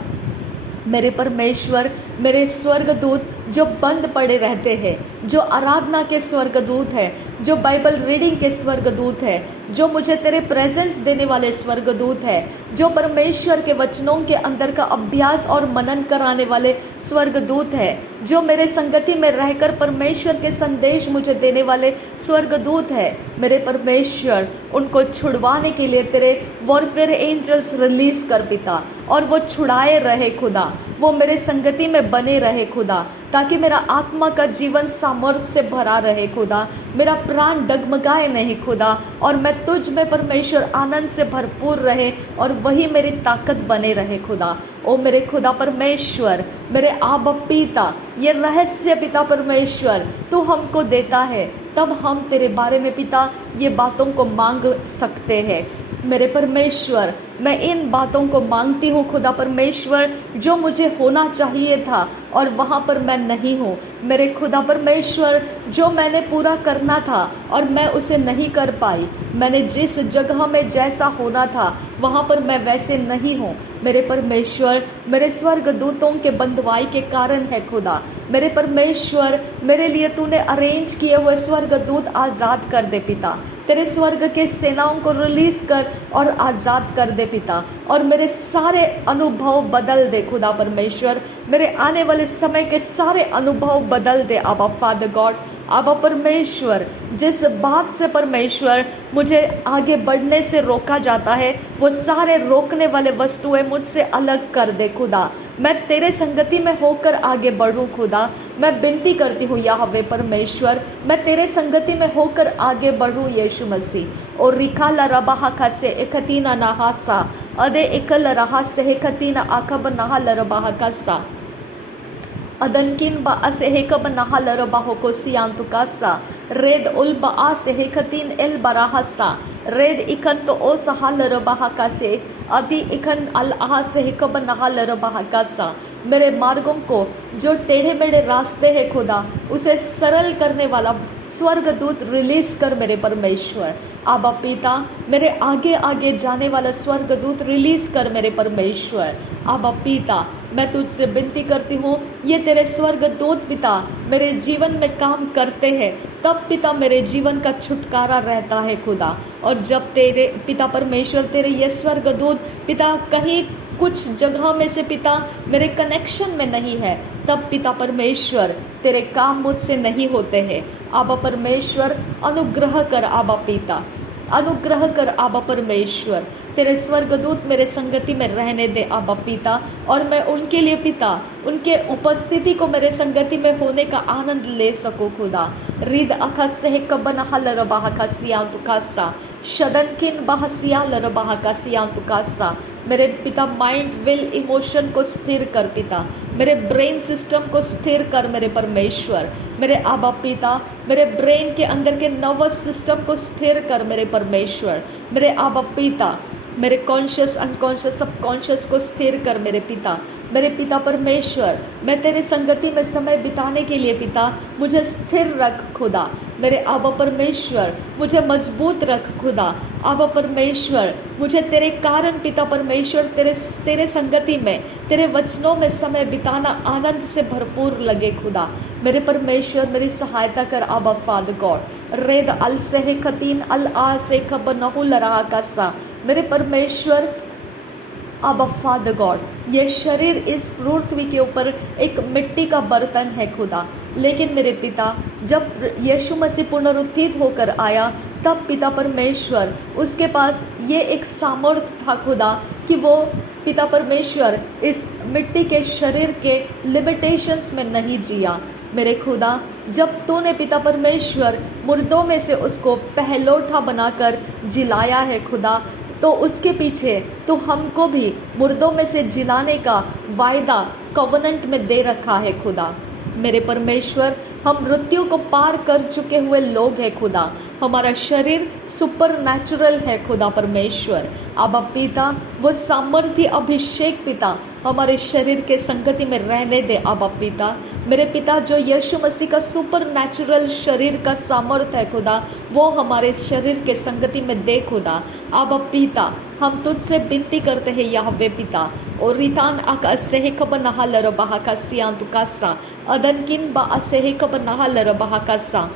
मेरे परमेश्वर। मेरे स्वर्गदूत जो बंद पड़े रहते हैं, जो आराधना के स्वर्गदूत है, जो बाइबल रीडिंग के स्वर्गदूत है, जो मुझे तेरे प्रेजेंस देने वाले स्वर्गदूत है, जो परमेश्वर के वचनों के अंदर का अभ्यास और मनन कराने वाले स्वर्गदूत है, जो मेरे संगति में रहकर परमेश्वर के संदेश मुझे देने वाले स्वर्गदूत है मेरे परमेश्वर। उनको छुड़वाने के लिए तेरे वॉरफेयर एंजल्स रिलीज कर पिता, और वो छुड़ाए रहे खुदा, वो मेरे संगति में बने रहे खुदा, ताकि मेरा आत्मा का जीवन सामर्थ्य से भरा रहे खुदा, मेरा प्राण डगमगाए नहीं खुदा, और मैं तुझ में परमेश्वर आनंद से भरपूर रहे, और वही मेरी ताकत बने रहे खुदा। ओ मेरे खुदा परमेश्वर, मेरे आबा पिता, ये रहस्य पिता परमेश्वर तू हमको देता है, तब हम तेरे बारे में पिता ये बातों को मांग सकते हैं मेरे परमेश्वर। मैं इन बातों को मांगती हूँ खुदा परमेश्वर, जो मुझे होना चाहिए था और वहाँ पर मैं नहीं हूँ मेरे खुदा परमेश्वर। जो मैंने पूरा करना था और मैं उसे नहीं कर पाई, मैंने जिस जगह में जैसा होना था वहाँ पर मैं वैसे नहीं हूँ मेरे परमेश्वर। मेरे स्वर्गदूतों के बंधुआई के कारण है खुदा मेरे परमेश्वर। मेरे लिए तूने अरेंज किए हुए स्वर्गदूत आज़ाद कर दे पिता, तेरे स्वर्ग के सेनाओं को रिलीज कर और आज़ाद कर दे पिता, और मेरे सारे अनुभव बदल दे खुदा परमेश्वर। मेरे आने वाले समय के सारे अनुभव बदल दे आबा फादर गॉड, आबा परमेश्वर। जिस बात से परमेश्वर मुझे आगे बढ़ने से रोका जाता है, वो सारे रोकने वाले वस्तुएं मुझसे अलग कर दे खुदा। मैं तेरे संगति में होकर आगे बढ़ूं खुदा। मैं विनती करती हूँ याहवे परमेश्वर, मैं तेरे संगति में होकर आगे बढ़ूं यीशु मसीह। और रिखाला रबाहा खासे एकतीना नहासा अदे एकल रहा से हेकतीना आकब नहा रबाहा कासा अदनकिन बा असे हेकब नहा लरबाहो को सियांतु कासा रेद उल बा से हेकतीन एल बराहसा रेद इखन तो ओ सहा लरबाहा कासे अभी इखन अल आहा से हेकब नहा लरबाहा कासा। मेरे मार्गों को जो टेढ़े मेढ़े रास्ते हैं खुदा, उसे सरल करने वाला स्वर्गदूत रिलीज कर मेरे परमेश्वर। आबा पिता, मेरे आगे आगे जाने वाला स्वर्गदूत रिलीज कर मेरे परमेश्वर। आबा पिता, मैं तुझसे विनती करती हूँ, ये तेरे स्वर्गदूत पिता मेरे जीवन में काम करते हैं, तब पिता मेरे जीवन का छुटकारा रहता है खुदा। और जब तेरे पिता परमेश्वर तेरे ये स्वर्गदूत पिता कहीं कुछ जगह में से पिता मेरे कनेक्शन में नहीं है, तब पिता परमेश्वर तेरे काम मुझसे नहीं होते हैं। आबा परमेश्वर अनुग्रह कर आबा पिता, अनुग्रह कर आबा परमेश्वर। तेरे स्वर्गदूत मेरे संगति में रहने दे आबा पिता, और मैं उनके लिए पिता उनके उपस्थिति को मेरे संगति में होने का आनंद ले सकूँ खुदा। रिद अखसे कबन हलर बाह का सिया तुकासा शदन किन बहसिया लर बाह का सिया तुकासा। मेरे पिता माइंड विल इमोशन को स्थिर कर पिता, मेरे ब्रेन सिस्टम को स्थिर कर मेरे परमेश्वर। मेरे आबा पिता, मेरे ब्रेन के अंदर के नर्वस सिस्टम को स्थिर कर मेरे परमेश्वर। मेरे आबा पिता, मेरे कॉन्शियस अनकॉन्शियस सबकॉन्शियस को स्थिर कर मेरे पिता। मेरे पिता परमेश्वर, मैं तेरे संगति में समय बिताने के लिए पिता मुझे स्थिर रख खुदा। मेरे आबा परमेश्वर, मुझे मजबूत रख खुदा। आबा परमेश्वर, मुझे तेरे कारण पिता परमेश्वर तेरे संगति में, तेरे वचनों में समय बिताना आनंद से भरपूर लगे खुदा। मेरे परमेश्वर, मेरी सहायता कर आबा फादर गॉड। रेद अल से खतीन अल आ से खब नहुल रहा कासा। मेरे परमेश्वर आबा फादर गॉड, ये शरीर इस पृथ्वी के ऊपर एक मिट्टी का बर्तन है खुदा, लेकिन मेरे पिता जब यीशु मसीह पुनरुत्थित होकर आया, तब पिता परमेश्वर उसके पास ये एक सामर्थ्य था खुदा कि वो पिता परमेश्वर इस मिट्टी के शरीर के लिमिटेशंस में नहीं जिया। मेरे खुदा, जब तूने पिता परमेश्वर मुर्दों में से उसको पहलौठा बनाकर जिलाया है खुदा, तो उसके पीछे तो हमको भी मुर्दों में से जिलाने का वायदा कवनेंट में दे रखा है खुदा। मेरे परमेश्वर, हम मृत्यु को पार कर चुके हुए लोग हैं खुदा। हमारा शरीर सुपर नेचुरल है खुदा परमेश्वर। अब पिता, वो सामर्थ्य अभिषेक पिता हमारे शरीर के संगति में रहने दे। अब पिता, मेरे पिता, जो यीशु मसीह का सुपर नेचुरल शरीर का सामर्थ्य है खुदा, वो हमारे शरीर के संगति में दे खुदा। अब पिता, हम तुझसे विनती करते हैं यहोवे पिता, और रितान आका सेहिक बनहा लर बहाका सियांतु कासा अदनकिन बा असेहिक बनहा लर बहाकासा।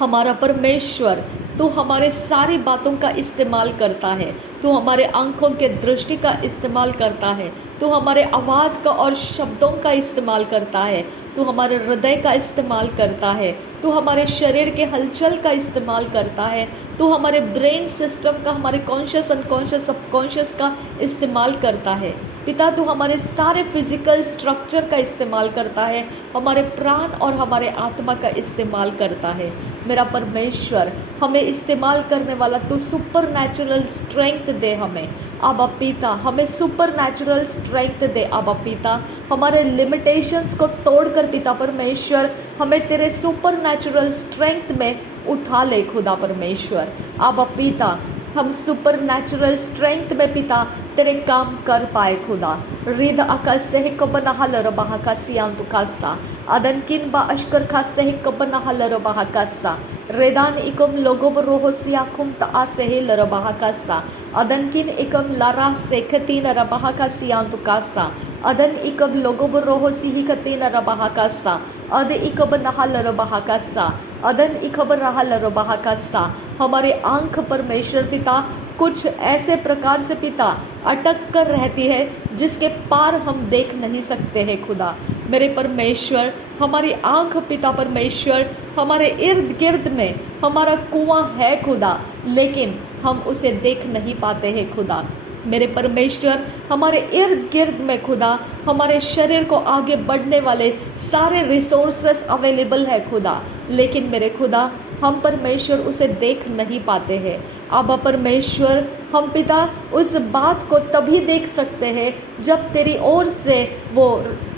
हमारा परमेश्वर, तू हमारे सारी बातों का इस्तेमाल करता है, तू हमारे आंखों के दृष्टि का इस्तेमाल करता है, तू हमारे आवाज़ का और शब्दों का इस्तेमाल करता है, तू हमारे हृदय का इस्तेमाल करता है, तू हमारे शरीर के हलचल का इस्तेमाल करता है, तू हमारे ब्रेन सिस्टम का, हमारे कॉन्शियस, अनकॉन्शियस, सबकॉन्शियस का इस्तेमाल करता है पिता। तू हमारे सारे फिजिकल स्ट्रक्चर का इस्तेमाल करता है, हमारे प्राण और हमारे आत्मा का इस्तेमाल करता है। मेरा परमेश्वर, हमें इस्तेमाल करने वाला तू सुपर नेचुरल स्ट्रेंथ दे हमें। आबा पिता, हमें सुपर नेचुरल स्ट्रेंथ दे आबा पिता। हमारे लिमिटेशंस को तोड़कर पिता परमेश्वर, हमें तेरे सुपर नेचुरल स्ट्रेंथ में उठा ले खुदा परमेश्वर। आबा पिता, हम सुपर नेचुरल स्ट्रेंथ में पिता तेरे काम कर पाए खुदा। रिद आकाश से कबनहल रबहा का सियांतु कासा अदनकिन बा अशकर खा से कबनहल रबहा कासा रेदान इकम लोगोब रोह सियाकुम ता से लरबहा कासा अदनकिन इकम लारा सेखतीन रबहा का सियांतु कासा अदन इकब लोगोब रोह सिही खतीन रबहा कासा अद इकब नहल रबहा कासा अदन इकब रहल रबहा कासा। हमारे आंख परमेश्वर पिता कुछ ऐसे प्रकार से पिता अटक कर रहती है जिसके पार हम देख नहीं सकते हैं खुदा। मेरे परमेश्वर, हमारी आंख पिता परमेश्वर, हमारे इर्द गिर्द में हमारा कुआं है खुदा, लेकिन हम उसे देख नहीं पाते हैं खुदा। मेरे परमेश्वर, हमारे इर्द गिर्द में खुदा हमारे शरीर को आगे बढ़ने वाले सारे रिसोर्सेस अवेलेबल है खुदा, लेकिन मेरे खुदा हम परमेश्वर उसे देख नहीं पाते हैं। अब परमेश्वर, हम पिता उस बात को तभी देख सकते हैं जब तेरी ओर से वो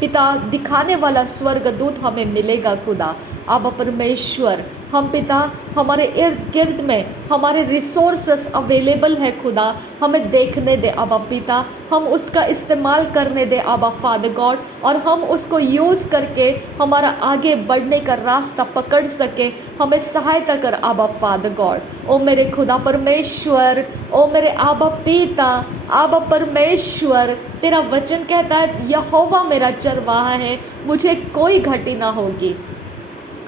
पिता दिखाने वाला स्वर्गदूत हमें मिलेगा खुदा। अब परमेश्वर, हम पिता हमारे इर्द गिर्द में हमारे रिसोर्सेस अवेलेबल है खुदा, हमें देखने दे अब पिता, हम उसका इस्तेमाल करने दे अब फादर गॉड, और हम उसको यूज़ करके हमारा आगे बढ़ने का रास्ता पकड़ सके, हमें सहायता कर अब फादर गॉड। ओ मेरे खुदा परमेश्वर, ओ मेरे आबा पिता, आबा परमेश्वर, तेरा वचन कहता है यहोवा मेरा चरवाहा है, मुझे कोई घटी ना होगी।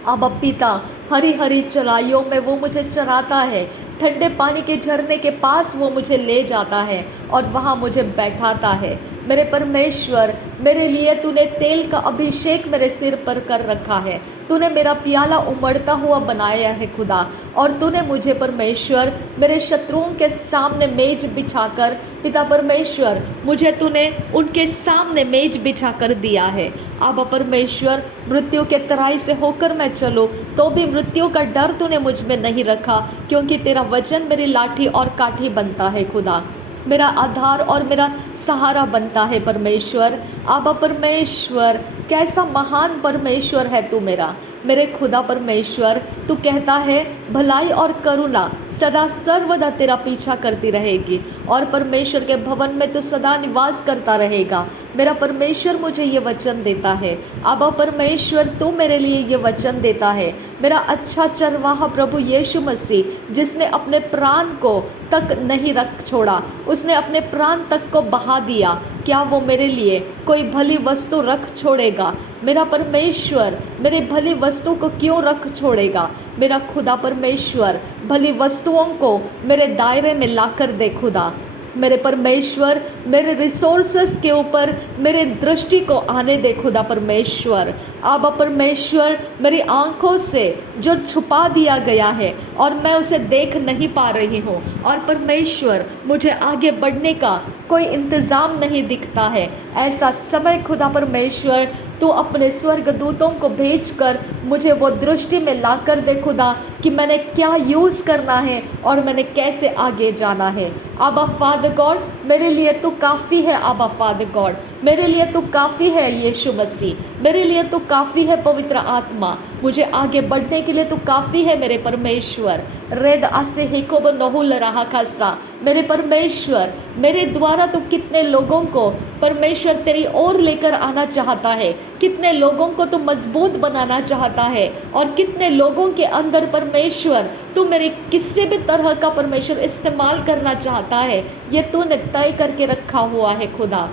आबा पिता, हरी हरी चराइयों में वो मुझे चराता है, ठंडे पानी के झरने के पास वो मुझे ले जाता है और वहाँ मुझे बैठाता है। मेरे परमेश्वर, मेरे लिए तूने तेल का अभिषेक मेरे सिर पर कर रखा है, तूने मेरा प्याला उमड़ता हुआ बनाया है खुदा, और तूने मुझे परमेश्वर मेरे शत्रुओं के सामने मेज बिछाकर पिता परमेश्वर, मुझे तूने उनके सामने मेज बिछा कर दिया है। अब परमेश्वर, मृत्यु के तराई से होकर मैं चलूँ तो भी मृत्यु का डर तूने मुझ में नहीं रखा, क्योंकि तेरा वचन मेरी लाठी और काठी बनता है खुदा, मेरा आधार और मेरा सहारा बनता है परमेश्वर। आबा परमेश्वर, कैसा महान परमेश्वर है तू मेरे खुदा परमेश्वर। तू कहता है भलाई और करुणा सदा सर्वदा तेरा पीछा करती रहेगी, और परमेश्वर के भवन में तू सदा निवास करता रहेगा। मेरा परमेश्वर मुझे ये वचन देता है। आबा परमेश्वर, तू मेरे लिए ये वचन देता है। मेरा अच्छा चरवाहा प्रभु यीशु मसीह, जिसने अपने प्राण को तक नहीं रख छोड़ा, उसने अपने प्राण तक को बहा दिया, क्या वो मेरे लिए कोई भली वस्तु रख छोड़ेगा? मेरा परमेश्वर मेरे भली वस्तु को क्यों रख छोड़ेगा? मेरा खुदा परमेश्वर भली वस्तुओं को मेरे दायरे में लाकर दे खुदा। मेरे परमेश्वर, मेरे रिसोर्सेस के ऊपर मेरे दृष्टि को आने दे खुदा परमेश्वर। आबा परमेश्वर, मेरी आंखों से जो छुपा दिया गया है और मैं उसे देख नहीं पा रही हूँ, और परमेश्वर मुझे आगे बढ़ने का कोई इंतज़ाम नहीं दिखता है, ऐसा समय खुदा परमेश्वर तू अपने स्वर्ग दूतों को भेजकर मुझे वो दृष्टि में ला कर दे खुदा कि मैंने क्या यूज़ करना है और मैंने कैसे आगे जाना है। आबा फादर गॉड, मेरे लिए तू काफ़ी है। आबा फादर गॉड, मेरे लिए तू काफ़ी है यीशु मसीह, मेरे लिए तू काफ़ी है पवित्र आत्मा, मुझे आगे बढ़ने के लिए तू काफ़ी है मेरे परमेश्वर। रेद आसे हिकोब नहुल रहा खासा, मेरे परमेश्वर, मेरे द्वारा तो कितने लोगों को परमेश्वर तेरी ओर लेकर आना चाहता है, कितने लोगों को तू मजबूत बनाना चाहता है और कितने लोगों के अंदर परमेश्वर तू मेरे किसी भी तरह का परमेश्वर इस्तेमाल करना चाहता है, ये तूने तय करके रखा हुआ है खुदा,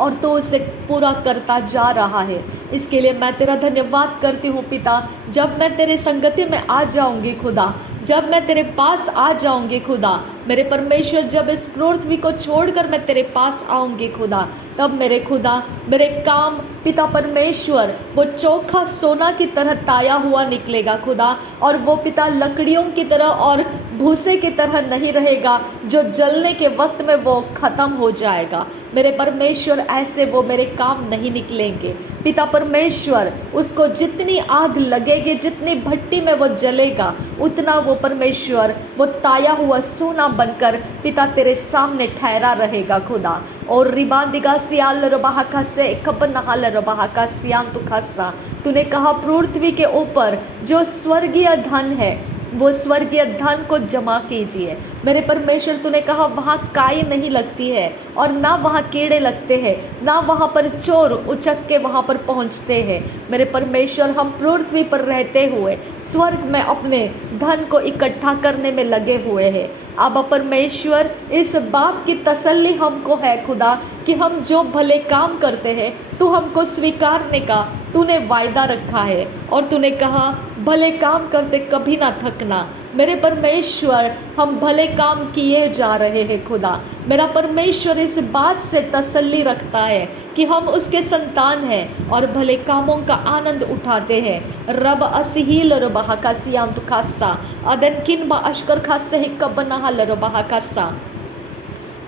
और तो उसे पूरा करता जा रहा है। इसके लिए मैं तेरा धन्यवाद करती हूँ पिता। जब मैं तेरे संगति में आ जाऊँगी खुदा, जब मैं तेरे पास आ जाऊँगी खुदा, मेरे परमेश्वर, जब इस पृथ्वी को छोड़कर मैं तेरे पास आऊँगी खुदा, तब मेरे खुदा, मेरे काम पिता परमेश्वर वो चोखा सोना की तरह ताया हुआ निकलेगा खुदा, और वो पिता लकड़ियों की तरह और भूसे की तरह नहीं रहेगा जो जलने के वक्त में वो ख़त्म हो जाएगा। मेरे परमेश्वर, ऐसे वो मेरे काम नहीं निकलेंगे पिता परमेश्वर। उसको जितनी आग लगेगी, जितनी भट्टी में वो जलेगा, उतना वो परमेश्वर वो ताया हुआ सोना बनकर पिता तेरे सामने ठहरा रहेगा खुदा। और रिबांदिगा सियाल रबाहा का से कब नहाल रबाहा का सियान तु खासा, तूने कहा पृथ्वी के ऊपर जो स्वर्गीय धन है वो स्वर्गीय धन को जमा कीजिए। मेरे परमेश्वर, तूने कहा वहाँ काई नहीं लगती है और ना वहाँ कीड़े लगते हैं, ना वहाँ पर चोर उचक के वहाँ पर पहुँचते हैं। मेरे परमेश्वर, हम पृथ्वी पर रहते हुए स्वर्ग में अपने धन को इकट्ठा करने में लगे हुए हैं। अब परमेश्वर, इस बात की तसल्ली हमको है खुदा कि हम जो भले काम करते हैं तू हमको स्वीकारने का तूने वायदा रखा है, और तूने कहा भले काम करते कभी ना थकना। मेरे परमेश्वर, हम भले काम किए जा रहे हैं खुदा। मेरा परमेश्वर इस बात से तसल्ली रखता है कि हम उसके संतान हैं और भले कामों का आनंद उठाते हैं। रब असहील रबाहा का सियाम तु खासा, अदन किन बा अशकर खासे कब नहाल रबाहा कासा,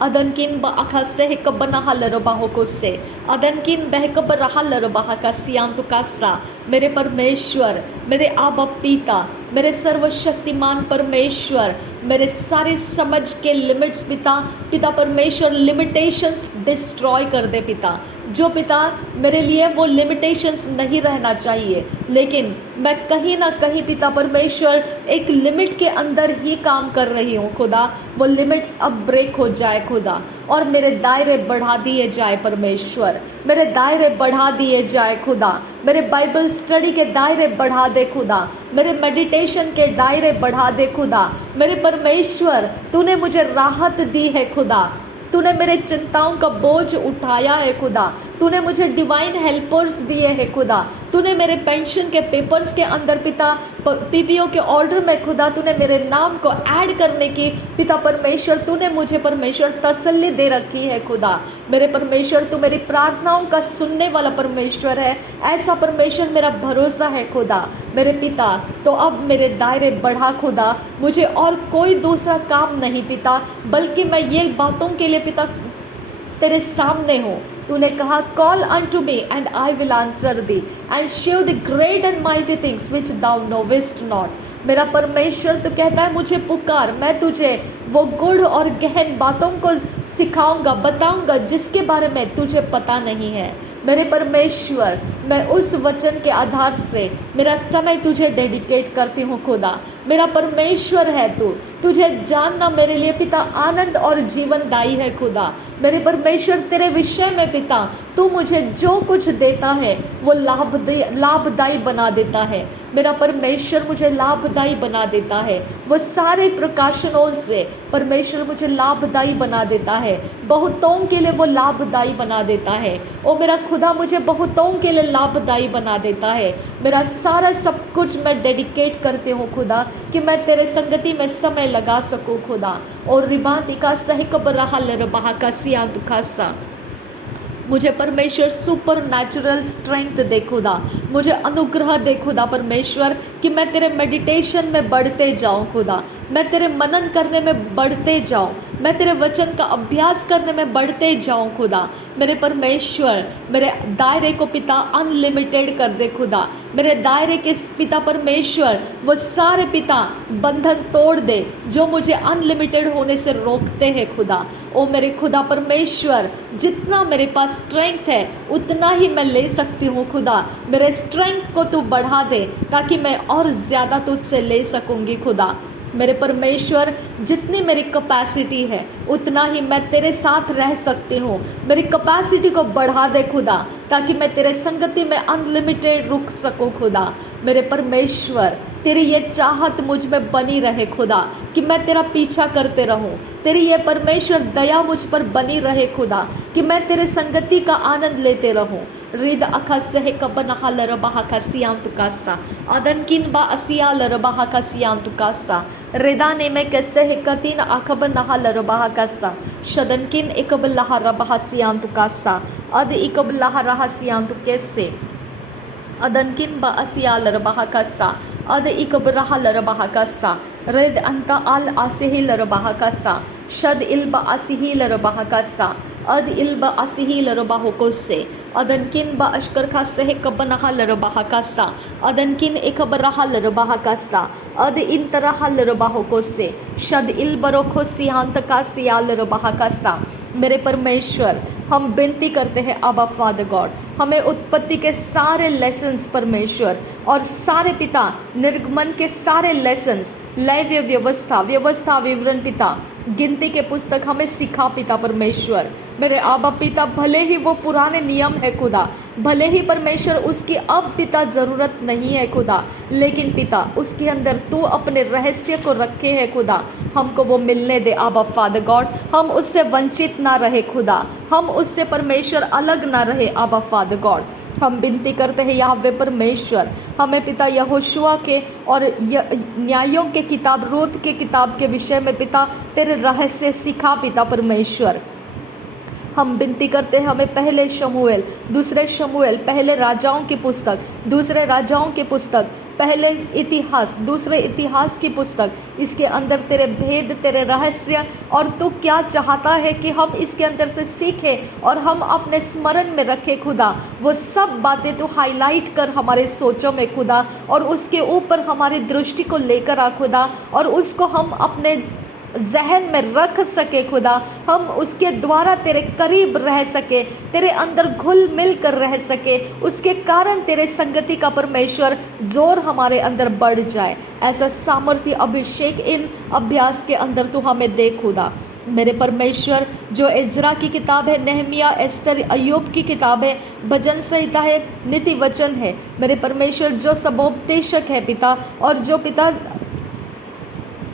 अदन किन ब अखासे हिकब नहाल रबाहो को से, अदन किन बहकब रहाल रबाहा का सियाम तु कासा। मेरे परमेश्वर, मेरे आबा पिता, मेरे सर्वशक्तिमान परमेश्वर, मेरे सारी समझ के लिमिट्स पिता परमेश्वर, लिमिटेशंस डिस्ट्रॉय कर दे पिता। जो पिता मेरे लिए वो लिमिटेशंस नहीं रहना चाहिए, लेकिन मैं कहीं ना कहीं पिता परमेश्वर एक लिमिट के अंदर ही काम कर रही हूँ खुदा। वो लिमिट्स अब ब्रेक हो जाए खुदा, और मेरे दायरे बढ़ा दिए जाए परमेश्वर, मेरे दायरे बढ़ा दिए जाए खुदा। मेरे बाइबल स्टडी के दायरे बढ़ा दे खुदा, मेरे मेडिटेशन के दायरे बढ़ा दे खुदा। मेरे परमेश्वर, तूने मुझे राहत दी है खुदा, तूने मेरे चिंताओं का बोझ उठाया है खुदा, तूने मुझे डिवाइन हेल्पर्स दिए हैं खुदा, तूने मेरे पेंशन के पेपर्स के अंदर पिता पीपीओ के ऑर्डर में खुदा तूने मेरे नाम को ऐड करने की पिता परमेश्वर तूने मुझे परमेश्वर तसल्ली दे रखी है खुदा। मेरे परमेश्वर, तू मेरी प्रार्थनाओं का सुनने वाला परमेश्वर है, ऐसा परमेश्वर मेरा भरोसा है खुदा। मेरे पिता, तो अब मेरे दायरे बढ़ा खुदा, मुझे और कोई दूसरा काम नहीं पिता, बल्कि मैं ये बातों के लिए पिता तेरे सामने हूँ। तूने कहा call unto me and I will answer thee and show the great and mighty things which thou knowest not। मेरा परमेश्वर, तू कहता है मुझे पुकार, मैं तुझे वो गूढ़ और गहन बातों को सिखाऊंगा, बताऊंगा जिसके बारे में तुझे पता नहीं है। मेरे परमेश्वर, मैं उस वचन के आधार से मेरा समय तुझे डेडिकेट करती हूँ खुदा। मेरा परमेश्वर है तू, तुझे जानना मेरे लिए पिता आनंद और जीवनदायी है खुदा। मेरे परमेश्वर, तेरे विषय में पिता तू मुझे जो कुछ देता है वो लाभदायी बना देता है। मेरा परमेश्वर मुझे लाभदायी बना देता है, वो सारे प्रकाशनों से परमेश्वर मुझे लाभदायी बना देता है, बहुतों के लिए वो लाभदायी बना देता है। ओ मेरा खुदा, मुझे बहुतों के लिए लाभदायी बना देता है। मेरा सारा सब कुछ मैं डेडिकेट करती हूँ खुदा कि मैं तेरे संगति में समय लगा सकूँ खुदा। और रिबातिका सहकब रहल रबाहा का सियान खासा, मुझे परमेश्वर सुपर नेचुरल स्ट्रेंथ दे खुदा, मुझे अनुग्रह दे खुदा परमेश्वर कि मैं तेरे मेडिटेशन में बढ़ते जाऊं खुदा, मैं तेरे मनन करने में बढ़ते जाऊं। मैं तेरे वचन का अभ्यास करने में बढ़ते जाऊँ खुदा। मेरे परमेश्वर मेरे दायरे को पिता अनलिमिटेड कर दे खुदा। मेरे दायरे के पिता परमेश्वर वो सारे पिता बंधन तोड़ दे जो मुझे अनलिमिटेड होने से रोकते हैं खुदा। ओ मेरे खुदा परमेश्वर, जितना मेरे पास स्ट्रेंथ है उतना ही मैं ले सकती हूँ खुदा। मेरे स्ट्रेंथ को तू बढ़ा दे ताकि मैं और ज़्यादा तुझसे ले सकूँगी खुदा। मेरे परमेश्वर, जितनी मेरी कैपेसिटी है उतना ही मैं तेरे साथ रह सकती हूँ। मेरी कैपेसिटी को बढ़ा दे खुदा ताकि मैं तेरे संगति में अनलिमिटेड रुक सकूँ खुदा। मेरे परमेश्वर, तेरी ये चाहत मुझ में बनी रहे खुदा कि मैं तेरा पीछा करते रहूं। तेरी ये परमेश्वर दया मुझ पर बनी रहे खुदा कि मैं तेरे संगति का आनंद लेते रहूं। रिद अखस्य कबन हालर बहा खसियां तुकासा अदन किन बा असिया लर बहा खसियां तुकासा रेदाने में कैसे है कतिन अखब नहालर बहा कसा शदन किन एकब लहर बहा सियां तुकासा अद इकब लहर हसियां तुकेसे अदन किन बा असिया लर बहा कसा अद इकब रहलर बहा कसा रेद अंता अल आसिही लर बहा कसा शद इल्ब आसिही लर बहा कसा अद इल्ब आसिही लर बाहो कोसे अदन किन बा अशकर खासे है कब नहा लर बहा कसा अदन किन एकब रहा लर बहा कसा अद इन तरह लर बाहो कोसे शद इल्बरो खोसियांत का सिया लर बहा कसा। मेरे परमेश्वर, हम विनती करते हैं आबा फादर गॉड, हमें उत्पत्ति के सारे लेसन्स परमेश्वर और सारे पिता निर्गमन के सारे लेसन्स, लैव्य व्यवस्था विवरण पिता, गिनती के पुस्तक हमें सिखा पिता परमेश्वर। मेरे आबा पिता, भले ही वो पुराने नियम है खुदा, भले ही परमेश्वर उसकी अब पिता ज़रूरत नहीं है खुदा, लेकिन पिता उसके अंदर तू अपने रहस्य को रखे है खुदा। हमको वो मिलने दे आबा फादर गॉड, हम उससे वंचित ना रहे खुदा, हम उससे परमेश्वर अलग ना रहे आबा फादर गॉड। हम विनती करते हैं यहोवा परमेश्वर, हमें पिता यहोशुआ के और न्यायों के किताब, रूत के किताब के विषय में पिता तेरे रहस्य सिखा पिता परमेश्वर। हम विनती करते हैं हमें पहले शमूएल, दूसरे शमूएल, पहले राजाओं की पुस्तक, दूसरे राजाओं की पुस्तक, पहले इतिहास, दूसरे इतिहास की पुस्तक, इसके अंदर तेरे भेद, तेरे रहस्य और तू क्या चाहता है कि हम इसके अंदर से सीखें और हम अपने स्मरण में रखें खुदा। वो सब बातें तू हाईलाइट कर हमारे सोचों में खुदा, और उसके ऊपर हमारी दृष्टि को लेकर आ खुदा, और उसको हम अपने जहन में रख सके खुदा। हम उसके द्वारा तेरे करीब रह सके, तेरे अंदर घुल मिल कर रह सके, उसके कारण तेरे संगति का परमेश्वर जोर हमारे अंदर बढ़ जाए। ऐसा सामर्थ्य अभिषेक इन अभ्यास के अंदर तू हमें दे खुदा। मेरे परमेश्वर, जो इज़रा की किताब है, नेहमिया, एस्तर, अय्यूब की किताब है, भजन संहिता है, नीति वचन है, मेरे परमेश्वर जो सबोपदेशक है पिता, और जो पिता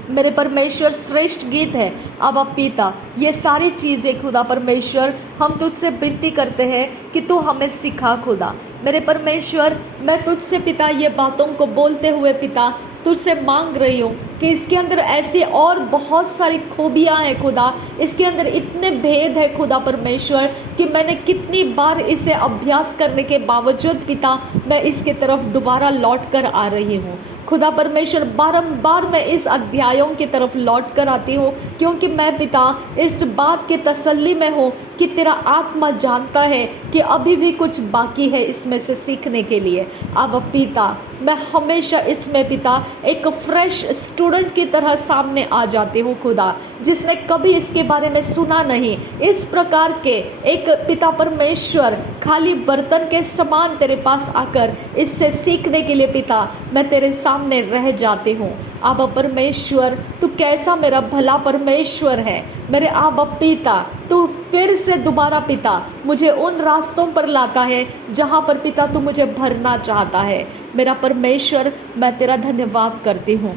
मेरे परमेश्वर श्रेष्ठ गीत है अब पिता, ये सारी चीज़ें खुदा परमेश्वर हम तुझसे विनती करते हैं कि तू हमें सिखा खुदा। मेरे परमेश्वर, मैं तुझसे पिता ये बातों को बोलते हुए पिता तुझसे मांग रही हूँ कि इसके अंदर ऐसी और बहुत सारी खूबियाँ हैं खुदा, इसके अंदर इतने भेद है खुदा परमेश्वर कि मैंने कितनी बार इसे अभ्यास करने के बावजूद पिता मैं इसके तरफ दोबारा लौट कर आ रही हूँ खुदा परमेश्वर। बारंबार मैं इस अध्यायों की तरफ लौट कर आती हूँ, क्योंकि मैं पिता इस बात के तसल्ली में हूँ कि तेरा आत्मा जानता है कि अभी भी कुछ बाकी है इसमें से सीखने के लिए। अब पिता मैं हमेशा इसमें पिता एक फ्रेश स्टूडेंट की तरह सामने आ जाती हूँ खुदा, जिसने कभी इसके बारे में सुना नहीं। इस प्रकार के एक पिता परमेश्वर खाली बर्तन के समान तेरे पास आकर इससे सीखने के लिए पिता मैं तेरे सामने रह जाती हूँ। आबा परमेश्वर, तू कैसा मेरा भला परमेश्वर है। मेरे आबा पिता, तू फिर से दोबारा पिता मुझे उन रास्तों पर लाता है जहाँ पर पिता तू मुझे भरना चाहता है। मेरा परमेश्वर, मैं तेरा धन्यवाद करती हूँ।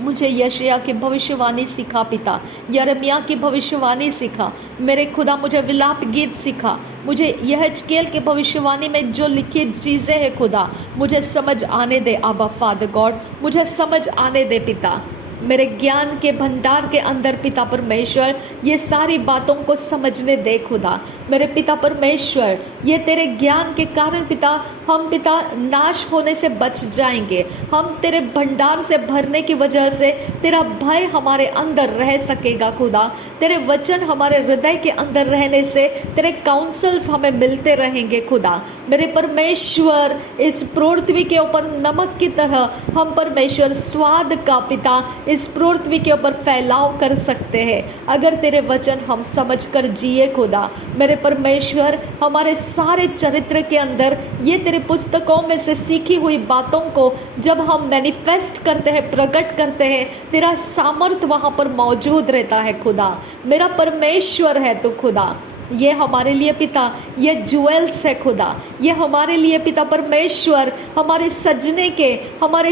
मुझे यशायाह की भविष्यवाणी सिखा पिता, यिर्मयाह की भविष्यवाणी सिखा मेरे खुदा, मुझे विलाप गीत सिखा, मुझे यहेजकेल की भविष्यवाणी में जो लिखी चीज़ें हैं खुदा मुझे समझ आने दे आबा फादर गॉड, मुझे समझ आने दे पिता। मेरे ज्ञान के भंडार के अंदर पिता परमेश्वर ये सारी बातों को समझने दे खुदा। मेरे पिता परमेश्वर, ये तेरे ज्ञान के कारण पिता, हम पिता नाश होने से बच जाएंगे। हम तेरे भंडार से भरने की वजह से तेरा भय हमारे अंदर रह सकेगा खुदा। तेरे वचन हमारे हृदय के अंदर रहने से तेरे काउंसल्स हमें मिलते रहेंगे खुदा। मेरे परमेश्वर, इस पृथ्वी के ऊपर नमक की तरह हम परमेश्वर स्वाद का पिता इस पृथ्वी के ऊपर फैलाव कर सकते हैं अगर तेरे वचन हम समझ कर जिए खुदा। मेरे परमेश्वर, हमारे सारे चरित्र के अंदर ये तेरे पुस्तकों में से सीखी हुई बातों को जब हम मैनिफेस्ट करते हैं, प्रकट करते हैं, तेरा सामर्थ वहाँ पर मौजूद रहता है खुदा। मेरा परमेश्वर है तू खुदा। ये हमारे लिए पिता, ये ज्वेल्स है खुदा। ये हमारे लिए पिता परमेश्वर, हमारे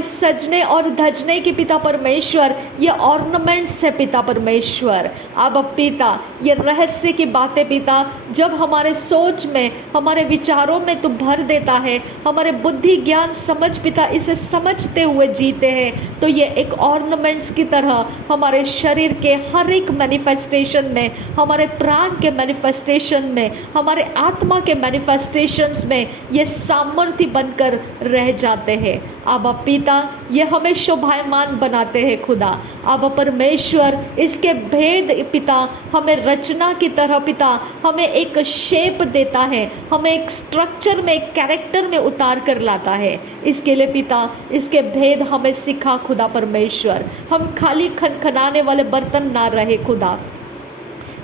सजने और धजने के पिता परमेश्वर, ये ऑर्नामेंट्स है पिता परमेश्वर। अब पिता, ये रहस्य की बातें पिता जब हमारे सोच में, हमारे विचारों में तू भर देता है, हमारे बुद्धि ज्ञान समझ पिता इसे समझते हुए जीते हैं, तो ये एक ऑर्नामेंट्स की तरह हमारे शरीर के हर एक मैनिफेस्टेशन में, हमारे प्राण के मैनिफेस्टेशन में, हमारे आत्मा के मैनिफेस्टेशंस में ये सामर्थ्य बनकर रह जाते हैं। अब पिता, ये हमें शोभायमान बनाते हैं खुदा। अब परमेश्वर, इसके भेद पिता हमें रचना की तरह पिता हमें एक शेप देता है, हमें एक स्ट्रक्चर में, एक कैरेक्टर में उतार कर लाता है। इसके लिए पिता, इसके भेद हमें सिखा खुदा परमेश्वर। हम खाली खनखनाने वाले बर्तन ना रहे खुदा।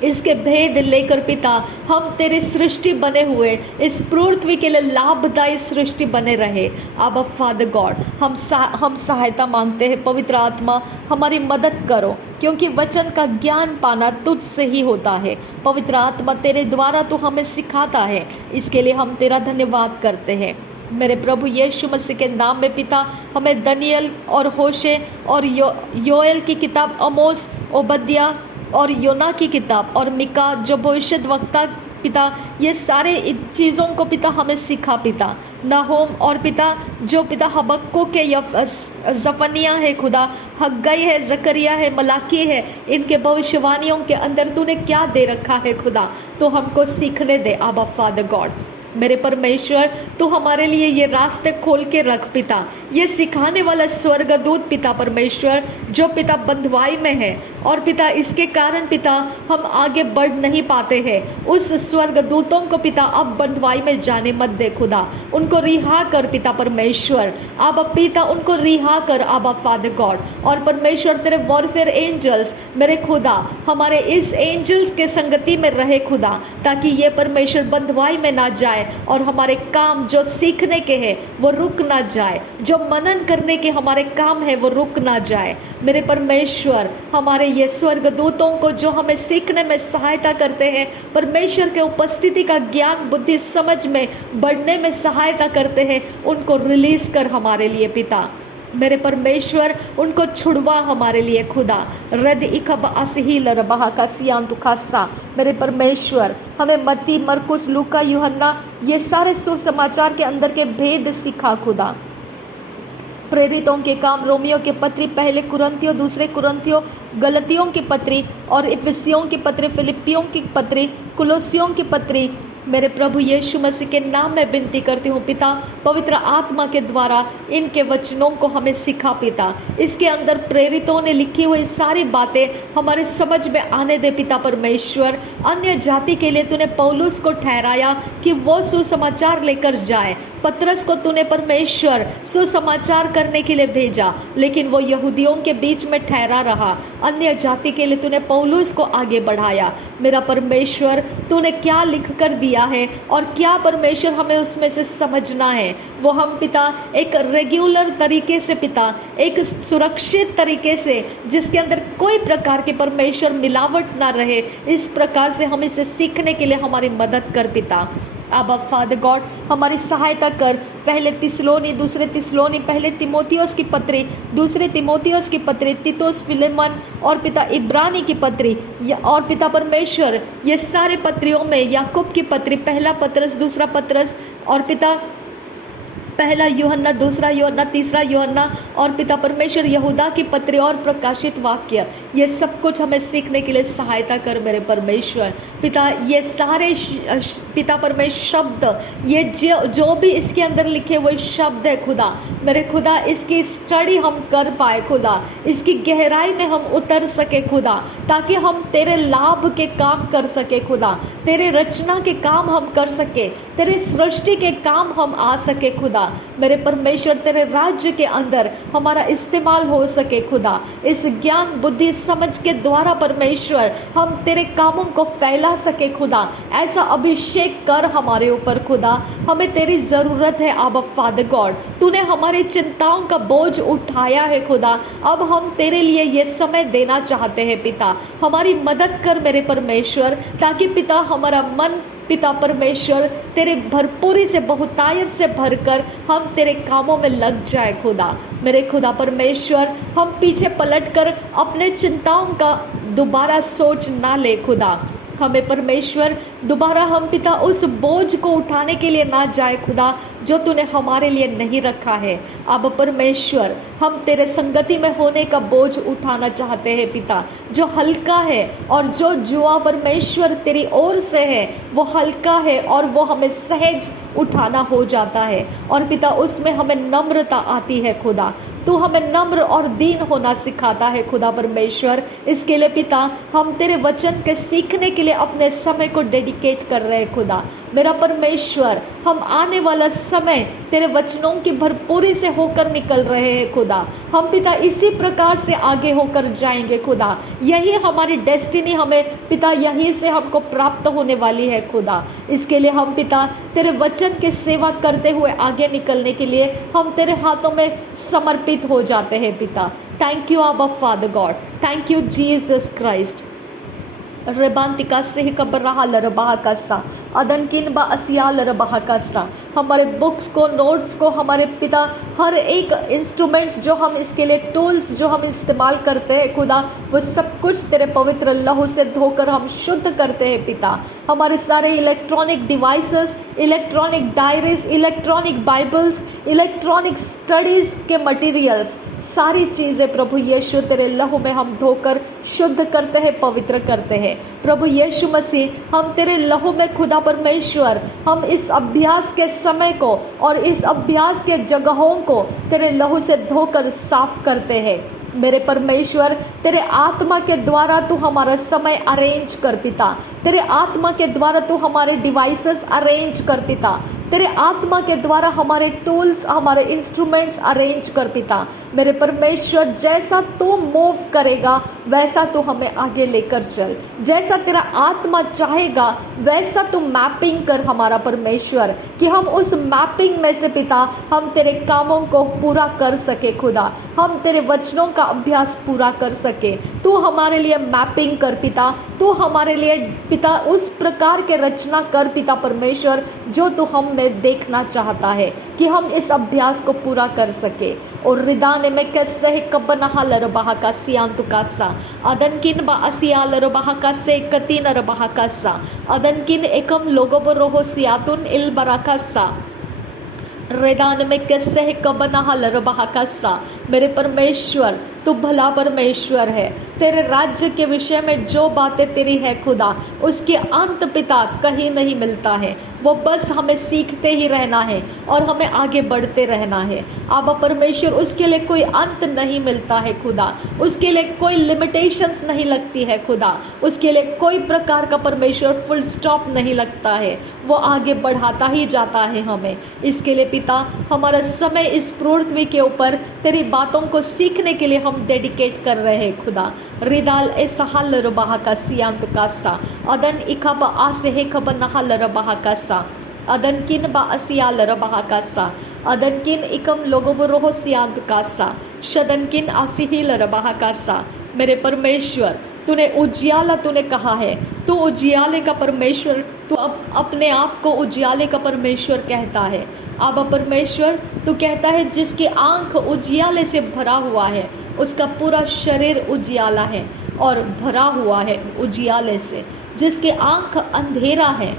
इसके भेद लेकर पिता हम तेरी सृष्टि बने हुए इस पृथ्वी के लिए लाभदायी सृष्टि बने रहे। अब फादर गॉड, हम सहायता मांगते हैं। पवित्र आत्मा, हमारी मदद करो, क्योंकि वचन का ज्ञान पाना तुझ से ही होता है। पवित्र आत्मा, तेरे द्वारा तू हमें सिखाता है, इसके लिए हम तेरा धन्यवाद करते हैं। मेरे प्रभु यीशु मसीह के नाम में पिता, हमें दनियल और होशे और योएल की किताब, अमोस, ओबद्या और योना की किताब और मिका जो भविष्यद्वक्ता पिता, ये सारे चीज़ों को पिता हमें सिखा पिता। नहोम और पिता जो पिता हबक्को के जफनिया है खुदा, हग्गई है, जकरिया है, मलाकी है, इनके भविष्यवाणियों के अंदर तूने क्या दे रखा है खुदा, तो हमको सीखने दे। आबा फादर गॉड, मेरे परमेश्वर, तू हमारे लिए ये रास्ते खोल के रख पिता। ये सिखाने वाला स्वर्गदूत पिता परमेश्वर जो पिता बंधुआई में है और पिता इसके कारण पिता हम आगे बढ़ नहीं पाते हैं, उस स्वर्गदूतों को पिता अब बंधुआई में जाने मत दे खुदा। उनको रिहा कर पिता परमेश्वर। अब पिता उनको रिहा कर आबा फादर गॉड। और परमेश्वर तेरे वॉरफेयर एंजल्स मेरे खुदा हमारे इस एंजल्स के संगति में रहे खुदा, ताकि ये परमेश्वर बंधुआई में ना जाए और हमारे काम जो सीखने के हैं वो रुक ना जाए, जो मनन करने के हमारे काम है वो रुक ना जाए। मेरे परमेश्वर, हमारे ये स्वर्गदूतों को जो हमें सीखने में सहायता करते हैं, परमेश्वर के उपस्थिति का ज्ञान बुद्धि समझ में बढ़ने में सहायता करते हैं, उनको रिलीज कर हमारे लिए पिता। मेरे परमेश्वर, उनको छुड़वा हमारे लिए खुदा। रद इखब असहील रबहा का सियांतु खासा। मेरे परमेश्वर, हमें मत्ती, मरकुस, लूका, यूहन्ना ये सारे सुसमाचार के अंदर के भेद सिखा खुदा। प्रेरितों के काम, रोमियो के पत्री, पहले कुरंथियों, दूसरे कुरंथियों, गलतियों की पत्री और इफिसियों की पत्री, फिलिपियों की पत्री, कुलोसियों की पत्री, मेरे प्रभु यीशु मसीह के नाम में विनती करती हूँ पिता, पवित्र आत्मा के द्वारा इनके वचनों को हमें सिखा पिता। इसके अंदर प्रेरितों ने लिखी हुई सारी बातें हमारे समझ में आने दे पिता परमेश्वर। अन्य जाति के लिए तूने पौलुस को ठहराया कि वो सुसमाचार लेकर जाए। पतरस को तूने परमेश्वर सुसमाचार करने के लिए भेजा, लेकिन वो यहूदियों के बीच में ठहरा रहा। अन्य जाति के लिए तूने पौलुस को आगे बढ़ाया। मेरा परमेश्वर, तूने क्या लिख कर दिया है और क्या परमेश्वर हमें उसमें से समझना है, वो हम पिता एक रेगुलर तरीके से पिता, एक सुरक्षित तरीके से जिसके अंदर कोई प्रकार के परमेश्वर मिलावट ना रहे, इस प्रकार से हम इसे सीखने के लिए हमारी मदद कर पिता। आबा फादर गॉड, हमारी सहायता कर। पहले तिसलोनी, दूसरे तिसलोनी, पहले तिमोथियोस की पत्री, दूसरे तिमोथियोस की पत्री, तीतुस, फिलेमन और पिता इब्रानी की पत्री और पिता परमेश्वर ये सारे पत्रियों में याकूब की पत्री, पहला पत्रस, दूसरा पत्रस और पिता पहला यूहन्ना, दूसरा यूहन्ना, तीसरा यूहन्ना और पिता परमेश्वर यहूदा की पत्री और प्रकाशित वाक्य, ये सब कुछ हमें सीखने के लिए सहायता कर मेरे परमेश्वर। पिता ये सारे पिता परमेश्वर शब्द, ये जो भी इसके अंदर लिखे हुए शब्द है खुदा, मेरे खुदा इसकी स्टडी हम कर पाए खुदा, इसकी गहराई में हम उतर सके खुदा, ताकि हम तेरे लाभ के काम कर सके खुदा, तेरे रचना के काम हम कर सके, तेरे सृष्टि के काम हम आ सके खुदा। मेरे परमेश्वर तेरे राज्य के अंदर हमारा इस्तेमाल हो सके खुदा, इस ज्ञान बुद्धि समझ के द्वारा परमेश्वर हम तेरे कामों को फैला सके खुदा। ऐसा अभिषेक कर हमारे ऊपर खुदा, हमें तेरी ज़रूरत है आबा फादर गॉड। तूने हमारी चिंताओं का बोझ उठाया है खुदा, अब हम तेरे लिए ये समय देना चाहते हैं पिता। हमारी मदद कर मेरे परमेश्वर, ताकि पिता हमारा मन पिता परमेश्वर तेरे भरपूरी से बहुतायत से भरकर हम तेरे कामों में लग जाए खुदा। मेरे खुदा परमेश्वर, हम पीछे पलटकर अपने चिंताओं का दोबारा सोच ना ले खुदा। हमें परमेश्वर दोबारा हम पिता उस बोझ को उठाने के लिए ना जाए खुदा, जो तूने हमारे लिए नहीं रखा है। अब परमेश्वर, हम तेरे संगति में होने का बोझ उठाना चाहते हैं पिता, जो हल्का है और जो जुआ परमेश्वर तेरी ओर से है वो हल्का है और वो हमें सहज उठाना हो जाता है। और पिता उसमें हमें नम्रता आती है खुदा, तू हमें नम्र और दीन होना सिखाता है खुदा परमेश्वर। इसके लिए पिता हम तेरे वचन के सीखने के लिए अपने समय को डेडिकेट कर रहे हैं खुदा। मेरा परमेश्वर, हम आने वाला समय तेरे वचनों की भरपूरी से होकर निकल रहे हैं खुदा। हम पिता इसी प्रकार से आगे होकर जाएंगे खुदा, यही हमारी डेस्टिनी हमें पिता यहीं से हमको प्राप्त होने वाली है खुदा। इसके लिए हम पिता तेरे वचन के सेवा करते हुए आगे निकलने के लिए हम तेरे हाथों में समर्पित हो जाते हैं पिता। Thank you Abba father God, thank you Jesus Christ. रेबांतिका से कबरहा लरबाह कसा अदनकिन बा असिया लरबाह कसा। हमारे बुक्स को, नोट्स को, हमारे पिता हर एक इंस्ट्रूमेंट्स जो हम इसके लिए टूल्स जो हम इस्तेमाल करते हैं खुदा, वो सब कुछ तेरे पवित्र लहू से धोकर हम शुद्ध करते हैं पिता। हमारे सारे electronic devices, electronic diaries, electronic Bibles, electronic studies के मटेरियल्स, सारी चीज़ें प्रभु यीशु तेरे लहू में हम धोकर शुद्ध करते हैं, पवित्र करते हैं। प्रभु यीशु मसीह, हम तेरे लहू में खुदा परमेश्वर, हम इस अभ्यास के समय को और इस अभ्यास के जगहों को तेरे लहू से धोकर साफ करते हैं। मेरे परमेश्वर, तेरे आत्मा के द्वारा तू हमारा समय अरेंज कर पिता, तेरे आत्मा के द्वारा तू हमारे डिवाइसेस अरेंज कर पिता, तेरे आत्मा के द्वारा हमारे टूल्स, हमारे इंस्ट्रूमेंट्स अरेंज कर पिता। मेरे परमेश्वर, जैसा तू मूव करेगा वैसा तू हमें आगे लेकर चल, जैसा तेरा आत्मा चाहेगा वैसा तू मैपिंग कर हमारा परमेश्वर, कि हम उस मैपिंग में से पिता हम तेरे कामों को पूरा कर सके खुदा, हम तेरे वचनों का अभ्यास पूरा कर सके। तू हमारे लिए मैपिंग कर पिता, तू हमारे लिए पिता उस प्रकार के रचना कर पिता परमेश्वर, जो तू हम में देखना चाहता है, कि हम इस अभ्यास को पूरा कर सके। और रिदाने में कैसे कबनहा लरबाह का सियांतु कासा अदनकिन बा असिया लरबाह का से कतीन रबाह कासा अदनकिन एकम लोगो बरोहो सियातुन इल बराकासा रेदान में कैसे कबनहा लरबाह कासा। मेरे परमेश्वर, तू भला परमेश्वर है। तेरे राज्य के विषय में जो बातें तेरी है खुदा, उसके अंत पिता कहीं नहीं मिलता है। वो बस हमें सीखते ही रहना है और हमें आगे बढ़ते रहना है। आबा परमेश्वर, उसके लिए कोई अंत नहीं मिलता है खुदा, उसके लिए कोई लिमिटेशंस नहीं लगती है खुदा, उसके लिए कोई प्रकार का परमेश्वर फुल स्टॉप नहीं लगता है, वो आगे बढ़ाता ही जाता है हमें। इसके लिए पिता हमारा समय इस पृथ्वी के ऊपर तेरी बातों को सीखने के लिए हम डेडिकेट कर रहे हैं खुदा। रिदाल ए सहल रबाह का सियांत कासा अदन इखब आसे हे खब नहल रबाह कासा अदन किन बा असियाल रबाह कासा अदन किन इकम लोगो बरोह सियांत कासा शदन किन आसिहिल रबाह कासा। मेरे परमेश्वर, तूने उजियाला तूने कहा है, तू उजियाले का परमेश्वर, तू अपने आप को उजियाले का परमेश्वर कहता है। आबा परमेश्वर, तू कहता है जिसकी आंख उजियाले से भरा हुआ है उसका पूरा शरीर उजियाला है और भरा हुआ है उजियाले से। जिसकी आंख अंधेरा है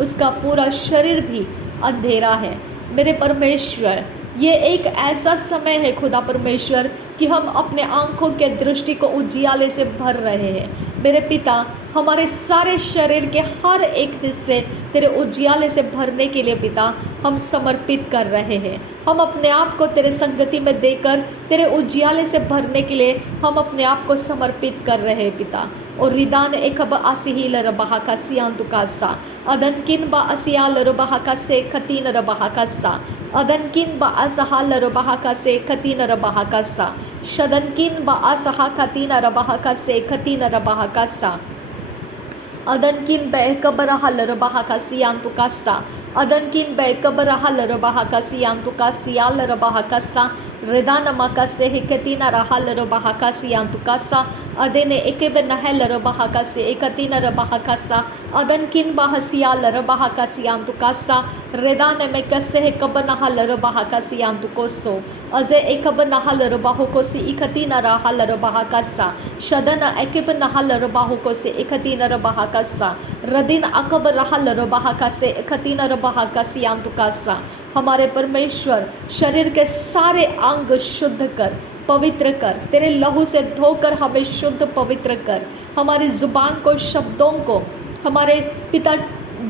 उसका पूरा शरीर भी अंधेरा है। मेरे परमेश्वर, ये एक ऐसा समय है खुदा परमेश्वर कि हम अपने आँखों के दृष्टि को उजियाले से भर रहे हैं। मेरे पिता, हमारे सारे शरीर के हर एक हिस्से तेरे उजियाले से भरने के लिए पिता हम समर्पित कर रहे हैं। हम अपने आप को तेरे संगति में देकर तेरे उजियाले से भरने के लिए हम अपने आप को समर्पित कर रहे हैं पिता। और रिदान एकब आसिहिल रबाहा का सियांतु कासा अदनकिन बा असियाल रबाहा का से खतीन रबाहा का सा अदनकिन बा असहाल रबाहा का से खतीन रबाहा का सा शदनकिन बा असहा खतीन रबाहा का से खतीन रबाहा का सा अदनकिन बेकबर हल रबाहा का सियांतु का सा अदनकिन बेकबर हल रबाहा का सियांतु का सियाल रबाहा का सा रिदानमा का से हिकतीना रहल रबाहा का सियांतु का सा अदेने एकेबे नहल रबाहा का से एकतीना रबाहा का सा अदनकिन बाहसियाल रबाहा का सियांतु का सा रेदाने में कसे हिकब नहल रबाहा का सियांतु को सो अजे एकब नहल रबाहु को सी इकतीना रहल रबाहा का सा शदन एकेब नहल रबाहु को से इकतीना रबाहा का सा रदिन अकब रहल रबाहा का से इकतीना रबाहा का सियांतु का सा। हमारे परमेश्वर, शरीर के सारे अंग शुद्ध कर, पवित्र कर, तेरे लहू से धोकर हमें शुद्ध पवित्र कर। हमारी ज़ुबान को, शब्दों को, हमारे पिता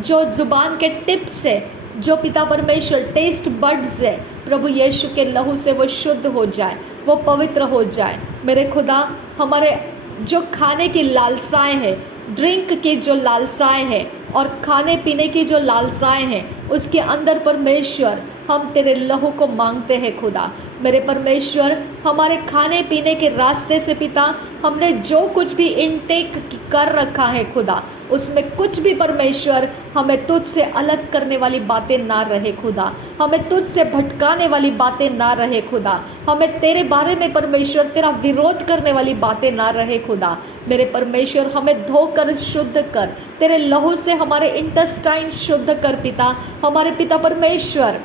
जो ज़ुबान के टिप्स से, जो पिता परमेश्वर टेस्ट बड्स है, प्रभु यीशु के लहू से वो शुद्ध हो जाए, वो पवित्र हो जाए। मेरे खुदा, हमारे जो खाने की लालसाएं हैं, ड्रिंक की जो लालसाएं हैं और खाने पीने की जो लालसाएं हैं, उसके अंदर परमेश्वर हम तेरे लहू को मांगते हैं खुदा। मेरे परमेश्वर, हमारे खाने पीने के रास्ते से पिता हमने जो कुछ भी इनटेक कर रखा है खुदा, उसमें कुछ भी परमेश्वर हमें तुझ से अलग करने वाली बातें ना रहे खुदा, हमें तुझ से भटकाने वाली बातें ना रहे खुदा, हमें तेरे बारे में परमेश्वर तेरा विरोध करने वाली बातें ना रहे खुदा। मेरे परमेश्वर, हमें धोकर शुद्ध कर, तेरे लहू से हमारे इंटेस्टाइन शुद्ध कर पिता। हमारे पिता परमेश्वर,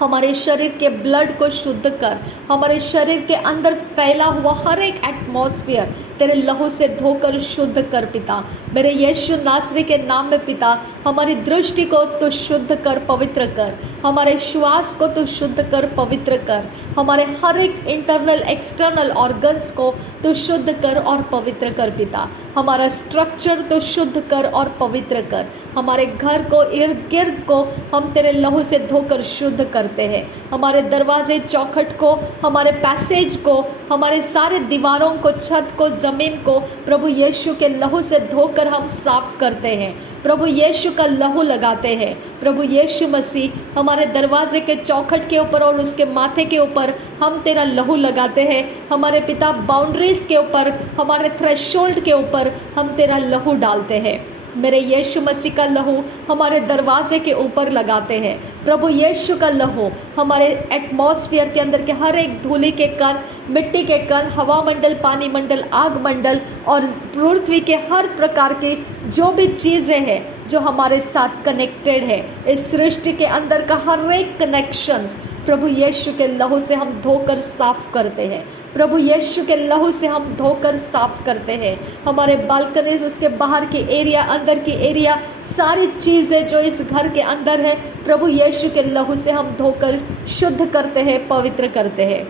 हमारे शरीर के ब्लड को शुद्ध कर, हमारे शरीर के अंदर फैला हुआ हर एक एटमॉस्फेयर तेरे लहू से धोकर शुद्ध कर पिता। मेरे यीशु नासरी के नाम में पिता, हमारी दृष्टि को तो शुद्ध कर, पवित्र कर, हमारे श्वास को तो शुद्ध कर, पवित्र कर, हमारे हर एक इंटरनल एक्सटर्नल ऑर्गन्स को तो शुद्ध कर और पवित्र कर पिता। हमारा स्ट्रक्चर तो शुद्ध कर और पवित्र कर। हमारे घर को, इर्द गिर्द को हम तेरे लहू से धोकर शुद्ध करते हैं। हमारे दरवाजे, चौखट को, हमारे पैसेज को, हमारे सारे दीवारों को, छत को, ज़मीन को प्रभु यीशु के लहू से धोकर हम साफ करते हैं। प्रभु यीशु का लहू लगाते हैं। प्रभु यीशु मसीह, हमारे दरवाजे के चौखट के ऊपर और उसके माथे के ऊपर हम तेरा लहू लगाते हैं। हमारे पिता, बाउंड्रीज के ऊपर, हमारे थ्रेशोल्ड के ऊपर हम तेरा लहू डालते हैं। मेरे यीशु मसीह का लहू हमारे दरवाजे के ऊपर लगाते हैं। प्रभु यीशु का लहू हमारे एटमॉस्फेयर के अंदर के हर एक धूली के कण, मिट्टी के कण, हवा मंडल, पानी मंडल, आग मंडल और पृथ्वी के हर प्रकार की जो भी चीज़ें हैं जो हमारे साथ कनेक्टेड है, इस सृष्टि के अंदर का हर एक कनेक्शंस प्रभु यीशु के लहू से हम धोकर साफ करते हैं। प्रभु यीशु के लहू से हम धोकर साफ करते हैं। हमारे बालकनीज, उसके बाहर की एरिया, अंदर की एरिया, सारी चीज़ें जो इस घर के अंदर है, प्रभु यीशु के लहू से हम धोकर शुद्ध करते हैं, पवित्र करते हैं।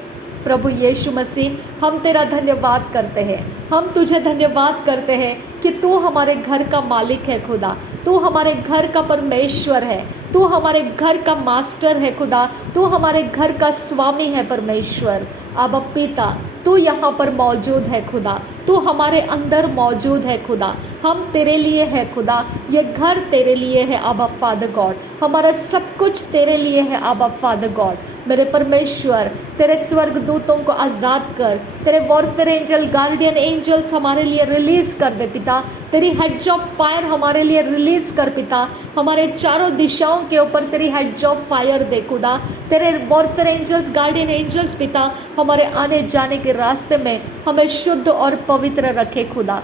प्रभु यीशु मसीह, हम तेरा धन्यवाद करते हैं। हम तुझे धन्यवाद करते हैं कि तू हमारे घर का मालिक है खुदा, तू हमारे घर का परमेश्वर है, तू हमारे घर का मास्टर है खुदा, तू हमारे घर का स्वामी है परमेश्वर। अब पिता, तू यहाँ पर मौजूद है खुदा, तू हमारे अंदर मौजूद है खुदा। हम तेरे लिए है खुदा, ये घर तेरे लिए है आबा फादर गॉड, हमारा सब कुछ तेरे लिए है आबा फादर गॉड। मेरे परमेश्वर, तेरे स्वर्गदूतों को आज़ाद कर, तेरे वॉरफेयर एंजल, गार्डियन एंजल्स हमारे लिए रिलीज़ कर दे पिता। तेरी हेड्स ऑफ फायर हमारे लिए रिलीज़ कर पिता। हमारे चारों दिशाओं के ऊपर तेरी हेड्स ऑफ फायर दे खुदा। तेरे वॉरफेयर एंजल्स, गार्डियन एंजल्स पिता, हमारे आने जाने के रास्ते में हमें शुद्ध और पवित्र रखे खुदा।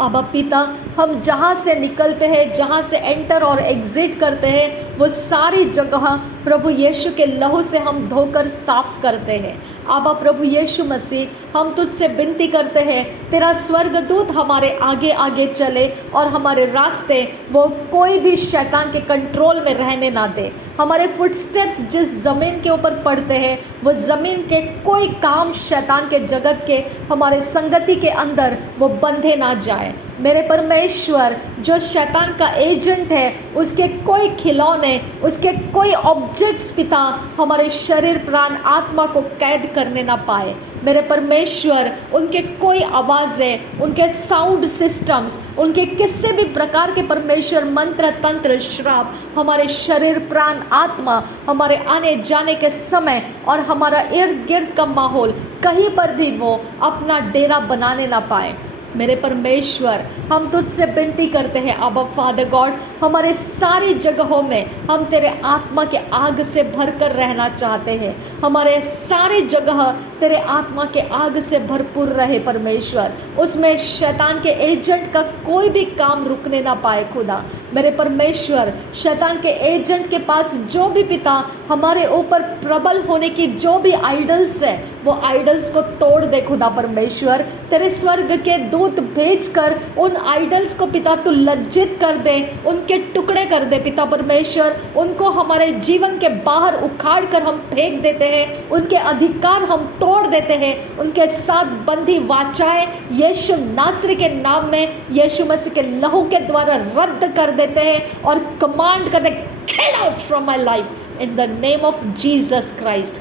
अब पिता, हम जहाँ से निकलते हैं, जहाँ से एंटर और एग्ज़िट करते हैं, वो सारी जगह प्रभु यीशु के लहू से हम धोकर साफ करते हैं। आबा प्रभु यीशु मसीह, हम तुझसे विनती करते हैं तेरा स्वर्गदूत हमारे आगे आगे चले और हमारे रास्ते वो कोई भी शैतान के कंट्रोल में रहने ना दे। हमारे फुटस्टेप्स जिस ज़मीन के ऊपर पड़ते हैं वो ज़मीन के कोई काम शैतान के जगत के हमारे संगति के अंदर वो बंधे ना जाए। मेरे परमेश्वर, जो शैतान का एजेंट है उसके कोई खिलौने, उसके कोई ऑब्जेक्ट्स पिता हमारे शरीर प्राण आत्मा को कैद करने ना पाए। मेरे परमेश्वर, उनके कोई आवाज़ें, उनके साउंड सिस्टम्स, उनके किसी भी प्रकार के परमेश्वर मंत्र तंत्र श्राप हमारे शरीर प्राण आत्मा, हमारे आने जाने के समय और हमारा इर्द गिर्द का माहौल कहीं पर भी वो अपना डेरा बनाने ना पाए। मेरे परमेश्वर, हम तुझसे विनती करते हैं आबा फादर गॉड, हमारे सारी जगहों में हम तेरे आत्मा के आग से भरकर रहना चाहते हैं। हमारे सारी जगह तेरे आत्मा के आग से भरपूर रहे परमेश्वर, उसमें शैतान के एजेंट का कोई भी काम रुकने ना पाए खुदा। मेरे परमेश्वर, शैतान के एजेंट के पास जो भी पिता हमारे ऊपर प्रबल होने की जो भी आइडल्स है वो आइडल्स को तोड़ दे खुदा परमेश्वर। तेरे स्वर्ग के दूत भेजकर उन आइडल्स को पिता तू लज्जित कर दे, उनके टुकड़े कर दे पिता परमेश्वर। उनको हमारे जीवन के बाहर उखाड़ कर हम फेंक देते हैं, उनके अधिकार हम तोड़ देते हैं, उनके साथ बंधी वाचाएं यीशु नासरी के नाम में, यीशु मसीह के लहू के द्वारा रद्द कर देते हैं और कमांड करते, get out from my life in the name of Jesus Christ.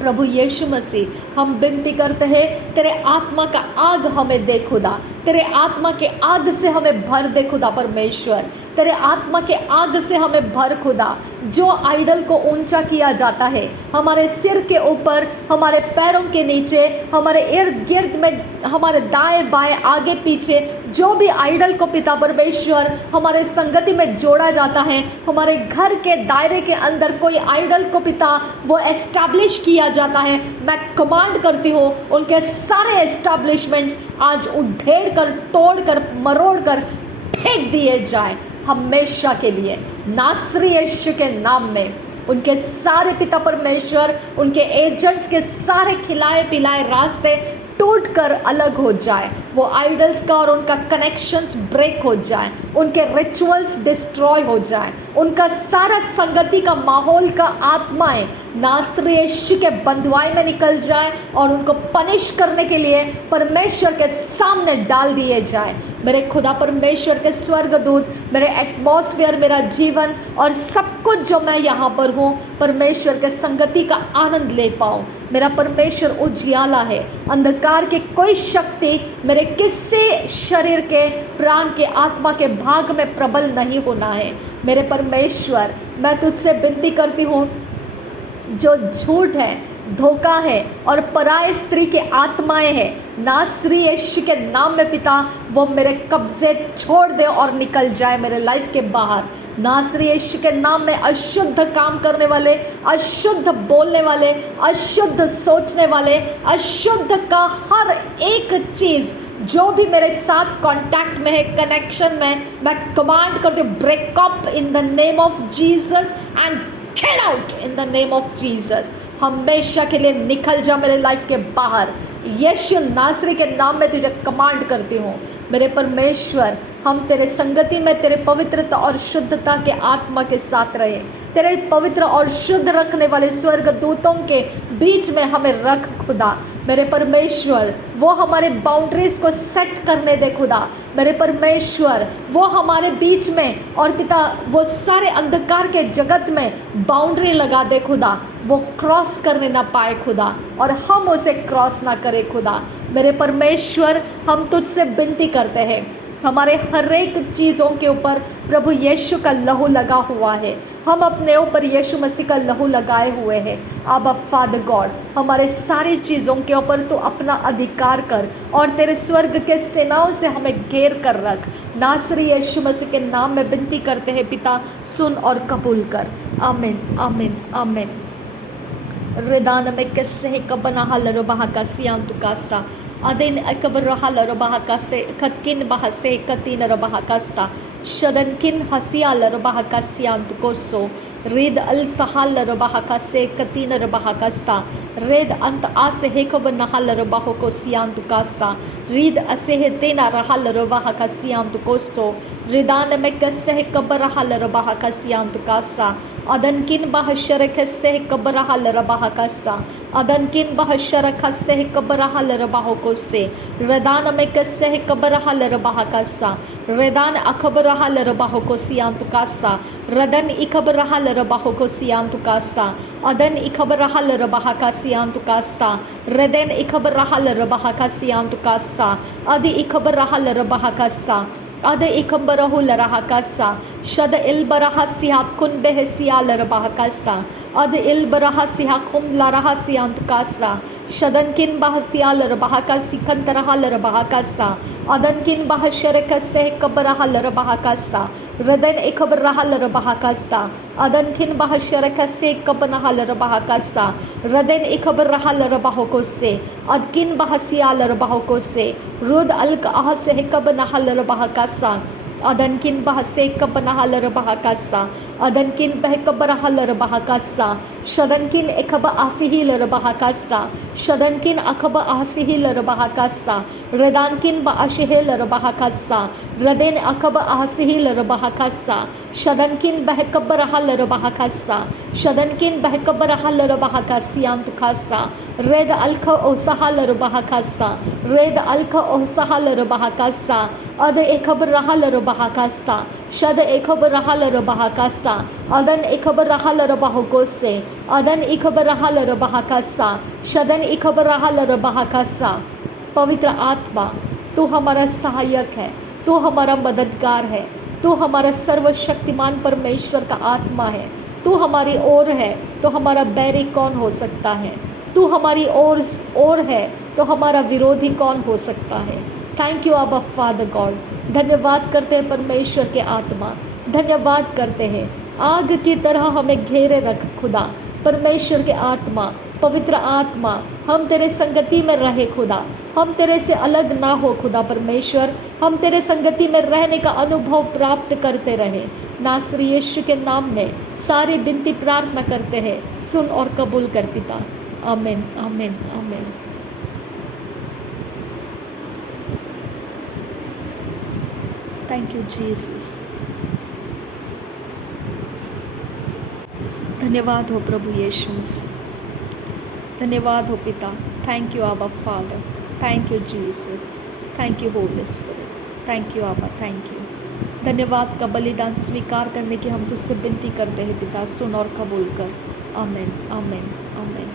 प्रभु यीशु मसीह, हम विनती करते हैं तेरे आत्मा का आग हमें दे खुदा, तेरे आत्मा के आग से हमें भर दे खुदा परमेश्वर, तेरे आत्मा के आग से हमें भर खुदा। जो आइडल को ऊंचा किया जाता है हमारे सिर के ऊपर, हमारे पैरों के नीचे, हमारे इर्द गिर्द में, हमारे दाएं बाएं आगे पीछे जो भी आइडल को पिता परमेश्वर हमारे संगति में जोड़ा जाता है, हमारे घर के दायरे के अंदर कोई आइडल को पिता वो एस्टैब्लिश किया जाता है, मैं कमांड करती हूँ उनके सारे एस्टैब्लिशमेंट्स आज उधेड़ कर, तोड़ कर, मरोड़ कर फेंक दिए जाए हमेशा के लिए नासरी यीशु के नाम में। उनके सारे पिता परमेश्वर, उनके एजेंट्स के सारे खिलाए पिलाए रास्ते टूट कर अलग हो जाए, वो आइडल्स का और उनका कनेक्शंस ब्रेक हो जाए, उनके रिचुअल्स डिस्ट्रॉय हो जाए, उनका सारा संगति का माहौल का आत्माएं नासरी यीशु के बंधुआई में निकल जाए और उनको पनिश करने के लिए परमेश्वर के सामने डाल दिए जाए। मेरे खुदा परमेश्वर के स्वर्गदूत मेरे एटमॉस्फेयर, मेरा जीवन और सब कुछ जो मैं यहाँ पर हूँ परमेश्वर के संगति का आनंद ले पाऊँ। मेरा परमेश्वर उजियाला है, अंधकार की कोई शक्ति मेरे किसी शरीर के, प्राण के, आत्मा के भाग में प्रबल नहीं होना है। मेरे परमेश्वर, मैं तुझसे विनती करती हूँ, जो झूठ है, धोखा है और पराय स्त्री के आत्माएं हैं नासरी यीशु के नाम में पिता वो मेरे कब्जे छोड़ दे और निकल जाए मेरे लाइफ के बाहर। नासरी यीशु के नाम में अशुद्ध काम करने वाले, अशुद्ध बोलने वाले, अशुद्ध सोचने वाले, अशुद्ध का हर एक चीज़ जो भी मेरे साथ कांटेक्ट में है, कनेक्शन में, मैं कमांड करती हूँ, break up in the name of Jesus and get out in the name of Jesus. हमेशा के लिए निकल जा मेरे लाइफ के बाहर। यीशु नासरी के नाम में तुझे कमांड करती हूँ। मेरे परमेश्वर, हम तेरे संगति में, तेरे पवित्रता और शुद्धता के आत्मा के साथ रहे, तेरे पवित्र और शुद्ध रखने वाले स्वर्गदूतों के बीच में हमें रख खुदा। मेरे परमेश्वर, वो हमारे बाउंड्रीज को सेट करने दे खुदा। मेरे परमेश्वर, वो हमारे बीच में और पिता वो सारे अंधकार के जगत में बाउंड्री लगा दे खुदा, वो क्रॉस करने ना पाए खुदा और हम उसे क्रॉस ना करें खुदा। मेरे परमेश्वर, हम तुझसे विनती करते हैं, हमारे हर एक चीज़ों के ऊपर प्रभु यीशु का लहू लगा हुआ है, हम अपने ऊपर यीशु मसीह का लहू लगाए हुए हैं। आबा फादर गॉड, हमारे सारी चीज़ों के ऊपर तू अपना अधिकार कर और तेरे स्वर्ग के सेनाओं से हमें घेर कर रख। नासरी यीशु मसीह के नाम में विनती करते हैं पिता, सुन और कबूल कर। आमीन आमीन आमीन। रिदान में किस्से कबना हलरो बहा का सियान तुकासा अदिन अकबर हलरो बहा का से कतकिन बहा से कतीन रो बहा का सा शदनकिन हसियाल रबाहकस्यांत कोसो रेद अल सहाल रबाहकसे कतीन रबाहकसा रेद अंत आसे हेकब नहल रबाहकोसियांत कासा रीद असे तेना रहल रबाहकसियांत कोसो रिदान में कसे कबरहल रबाहकसियांत कासा अदनकिन बह शरखसे कबरहल रबाहकसा अदनकिन बह शरखसे कबरहल रबाहकोसे रदान में कसे कबरहल रबाहकसा रदान अखबरहल रबाहकोसियांत कासा रदन इखबरहल रबाहकोसियांत कासा अदन इखबरहल रबाहकसियांत कासा रदन इखबरहल रबाहकसियांत कासा अदि इखबरहल रबाहकसा अद इखबरहुल रहाकसा शद इल्बरह सिहाकुन बेहसियाल रबाहकसा अद इल्बरह सिहाकुम लरहसियांत कासा शदनकिन बहसियाल रबाहकसी कंतरहल रबाहकसा अदनकिन बह शरकसे कबरहल रबाहकसा रदन इखबरहल रबाहकसा अदनकिन बह शरकसे कबनहल रबाहकसा रदन इखबरहल रबाहकोसे अदकिन बहसियाल रबाहकोसे रुद अलक अहसे कबनहल रबाहकसा अदनकिन बहसे कबनहल रबाहकसा अदनकिन बह कबरहल रबाहकसा शदनकिन इखब आसिहिल रबाहकसा शदनकिन अखब आसिहिल रबाहकसा रदानकिन बअशहिल रबाहकसा रदेन अखब आसिहिल रबाहकसा शदनकिन बह कबरहल रबाहकसा शदनकिन बह कबरहल रबाहकसियांत खासा रेद अलख ओसहल रबाहकसा रेद अलख ओसहल रबाहकसा अद इखब रहल रबाहकसा शद इखब रहल रबाहकसा अदन इखब रहल रबाहकोसे अदन इखब रहल रबाहकसा शदन इखब रहल रबाहकसा। पवित्र आत्मा तू हमारा सहायक है, तू हमारा मददगार है, तू हमारा सर्वशक्तिमान परमेश्वर का आत्मा है। तू हमारी ओर है तो हमारा बैरी कौन हो सकता है? तू हमारी ओर है तो हमारा विरोधी कौन हो सकता है? थैंक यू अबा फादर गॉड। धन्यवाद करते हैं परमेश्वर के आत्मा, धन्यवाद करते हैं। आग की तरह हमें घेरे रख खुदा। परमेश्वर के आत्मा, पवित्र आत्मा, हम तेरे संगति में रहे खुदा, हम तेरे से अलग ना हो खुदा परमेश्वर, हम तेरे संगति में रहने का अनुभव प्राप्त करते रहे। नासरी यीशु के नाम में सारी विनती प्रार्थना करते हैं, सुन और कबूल कर पिता। आमीन आमीन आमीन। Thank you Jesus. धन्यवाद हो प्रभु यीशु मसीह, धन्यवाद हो पिता। Thank you Abba father, thank you Jesus, thank you Holi spirit, thank you आबा, थैंक यू। धन्यवाद का बलिदान स्वीकार करने की हम तुझसे विनती करते हैं पिता, सुन और कबूल कर। आमीन आमीन आमीन।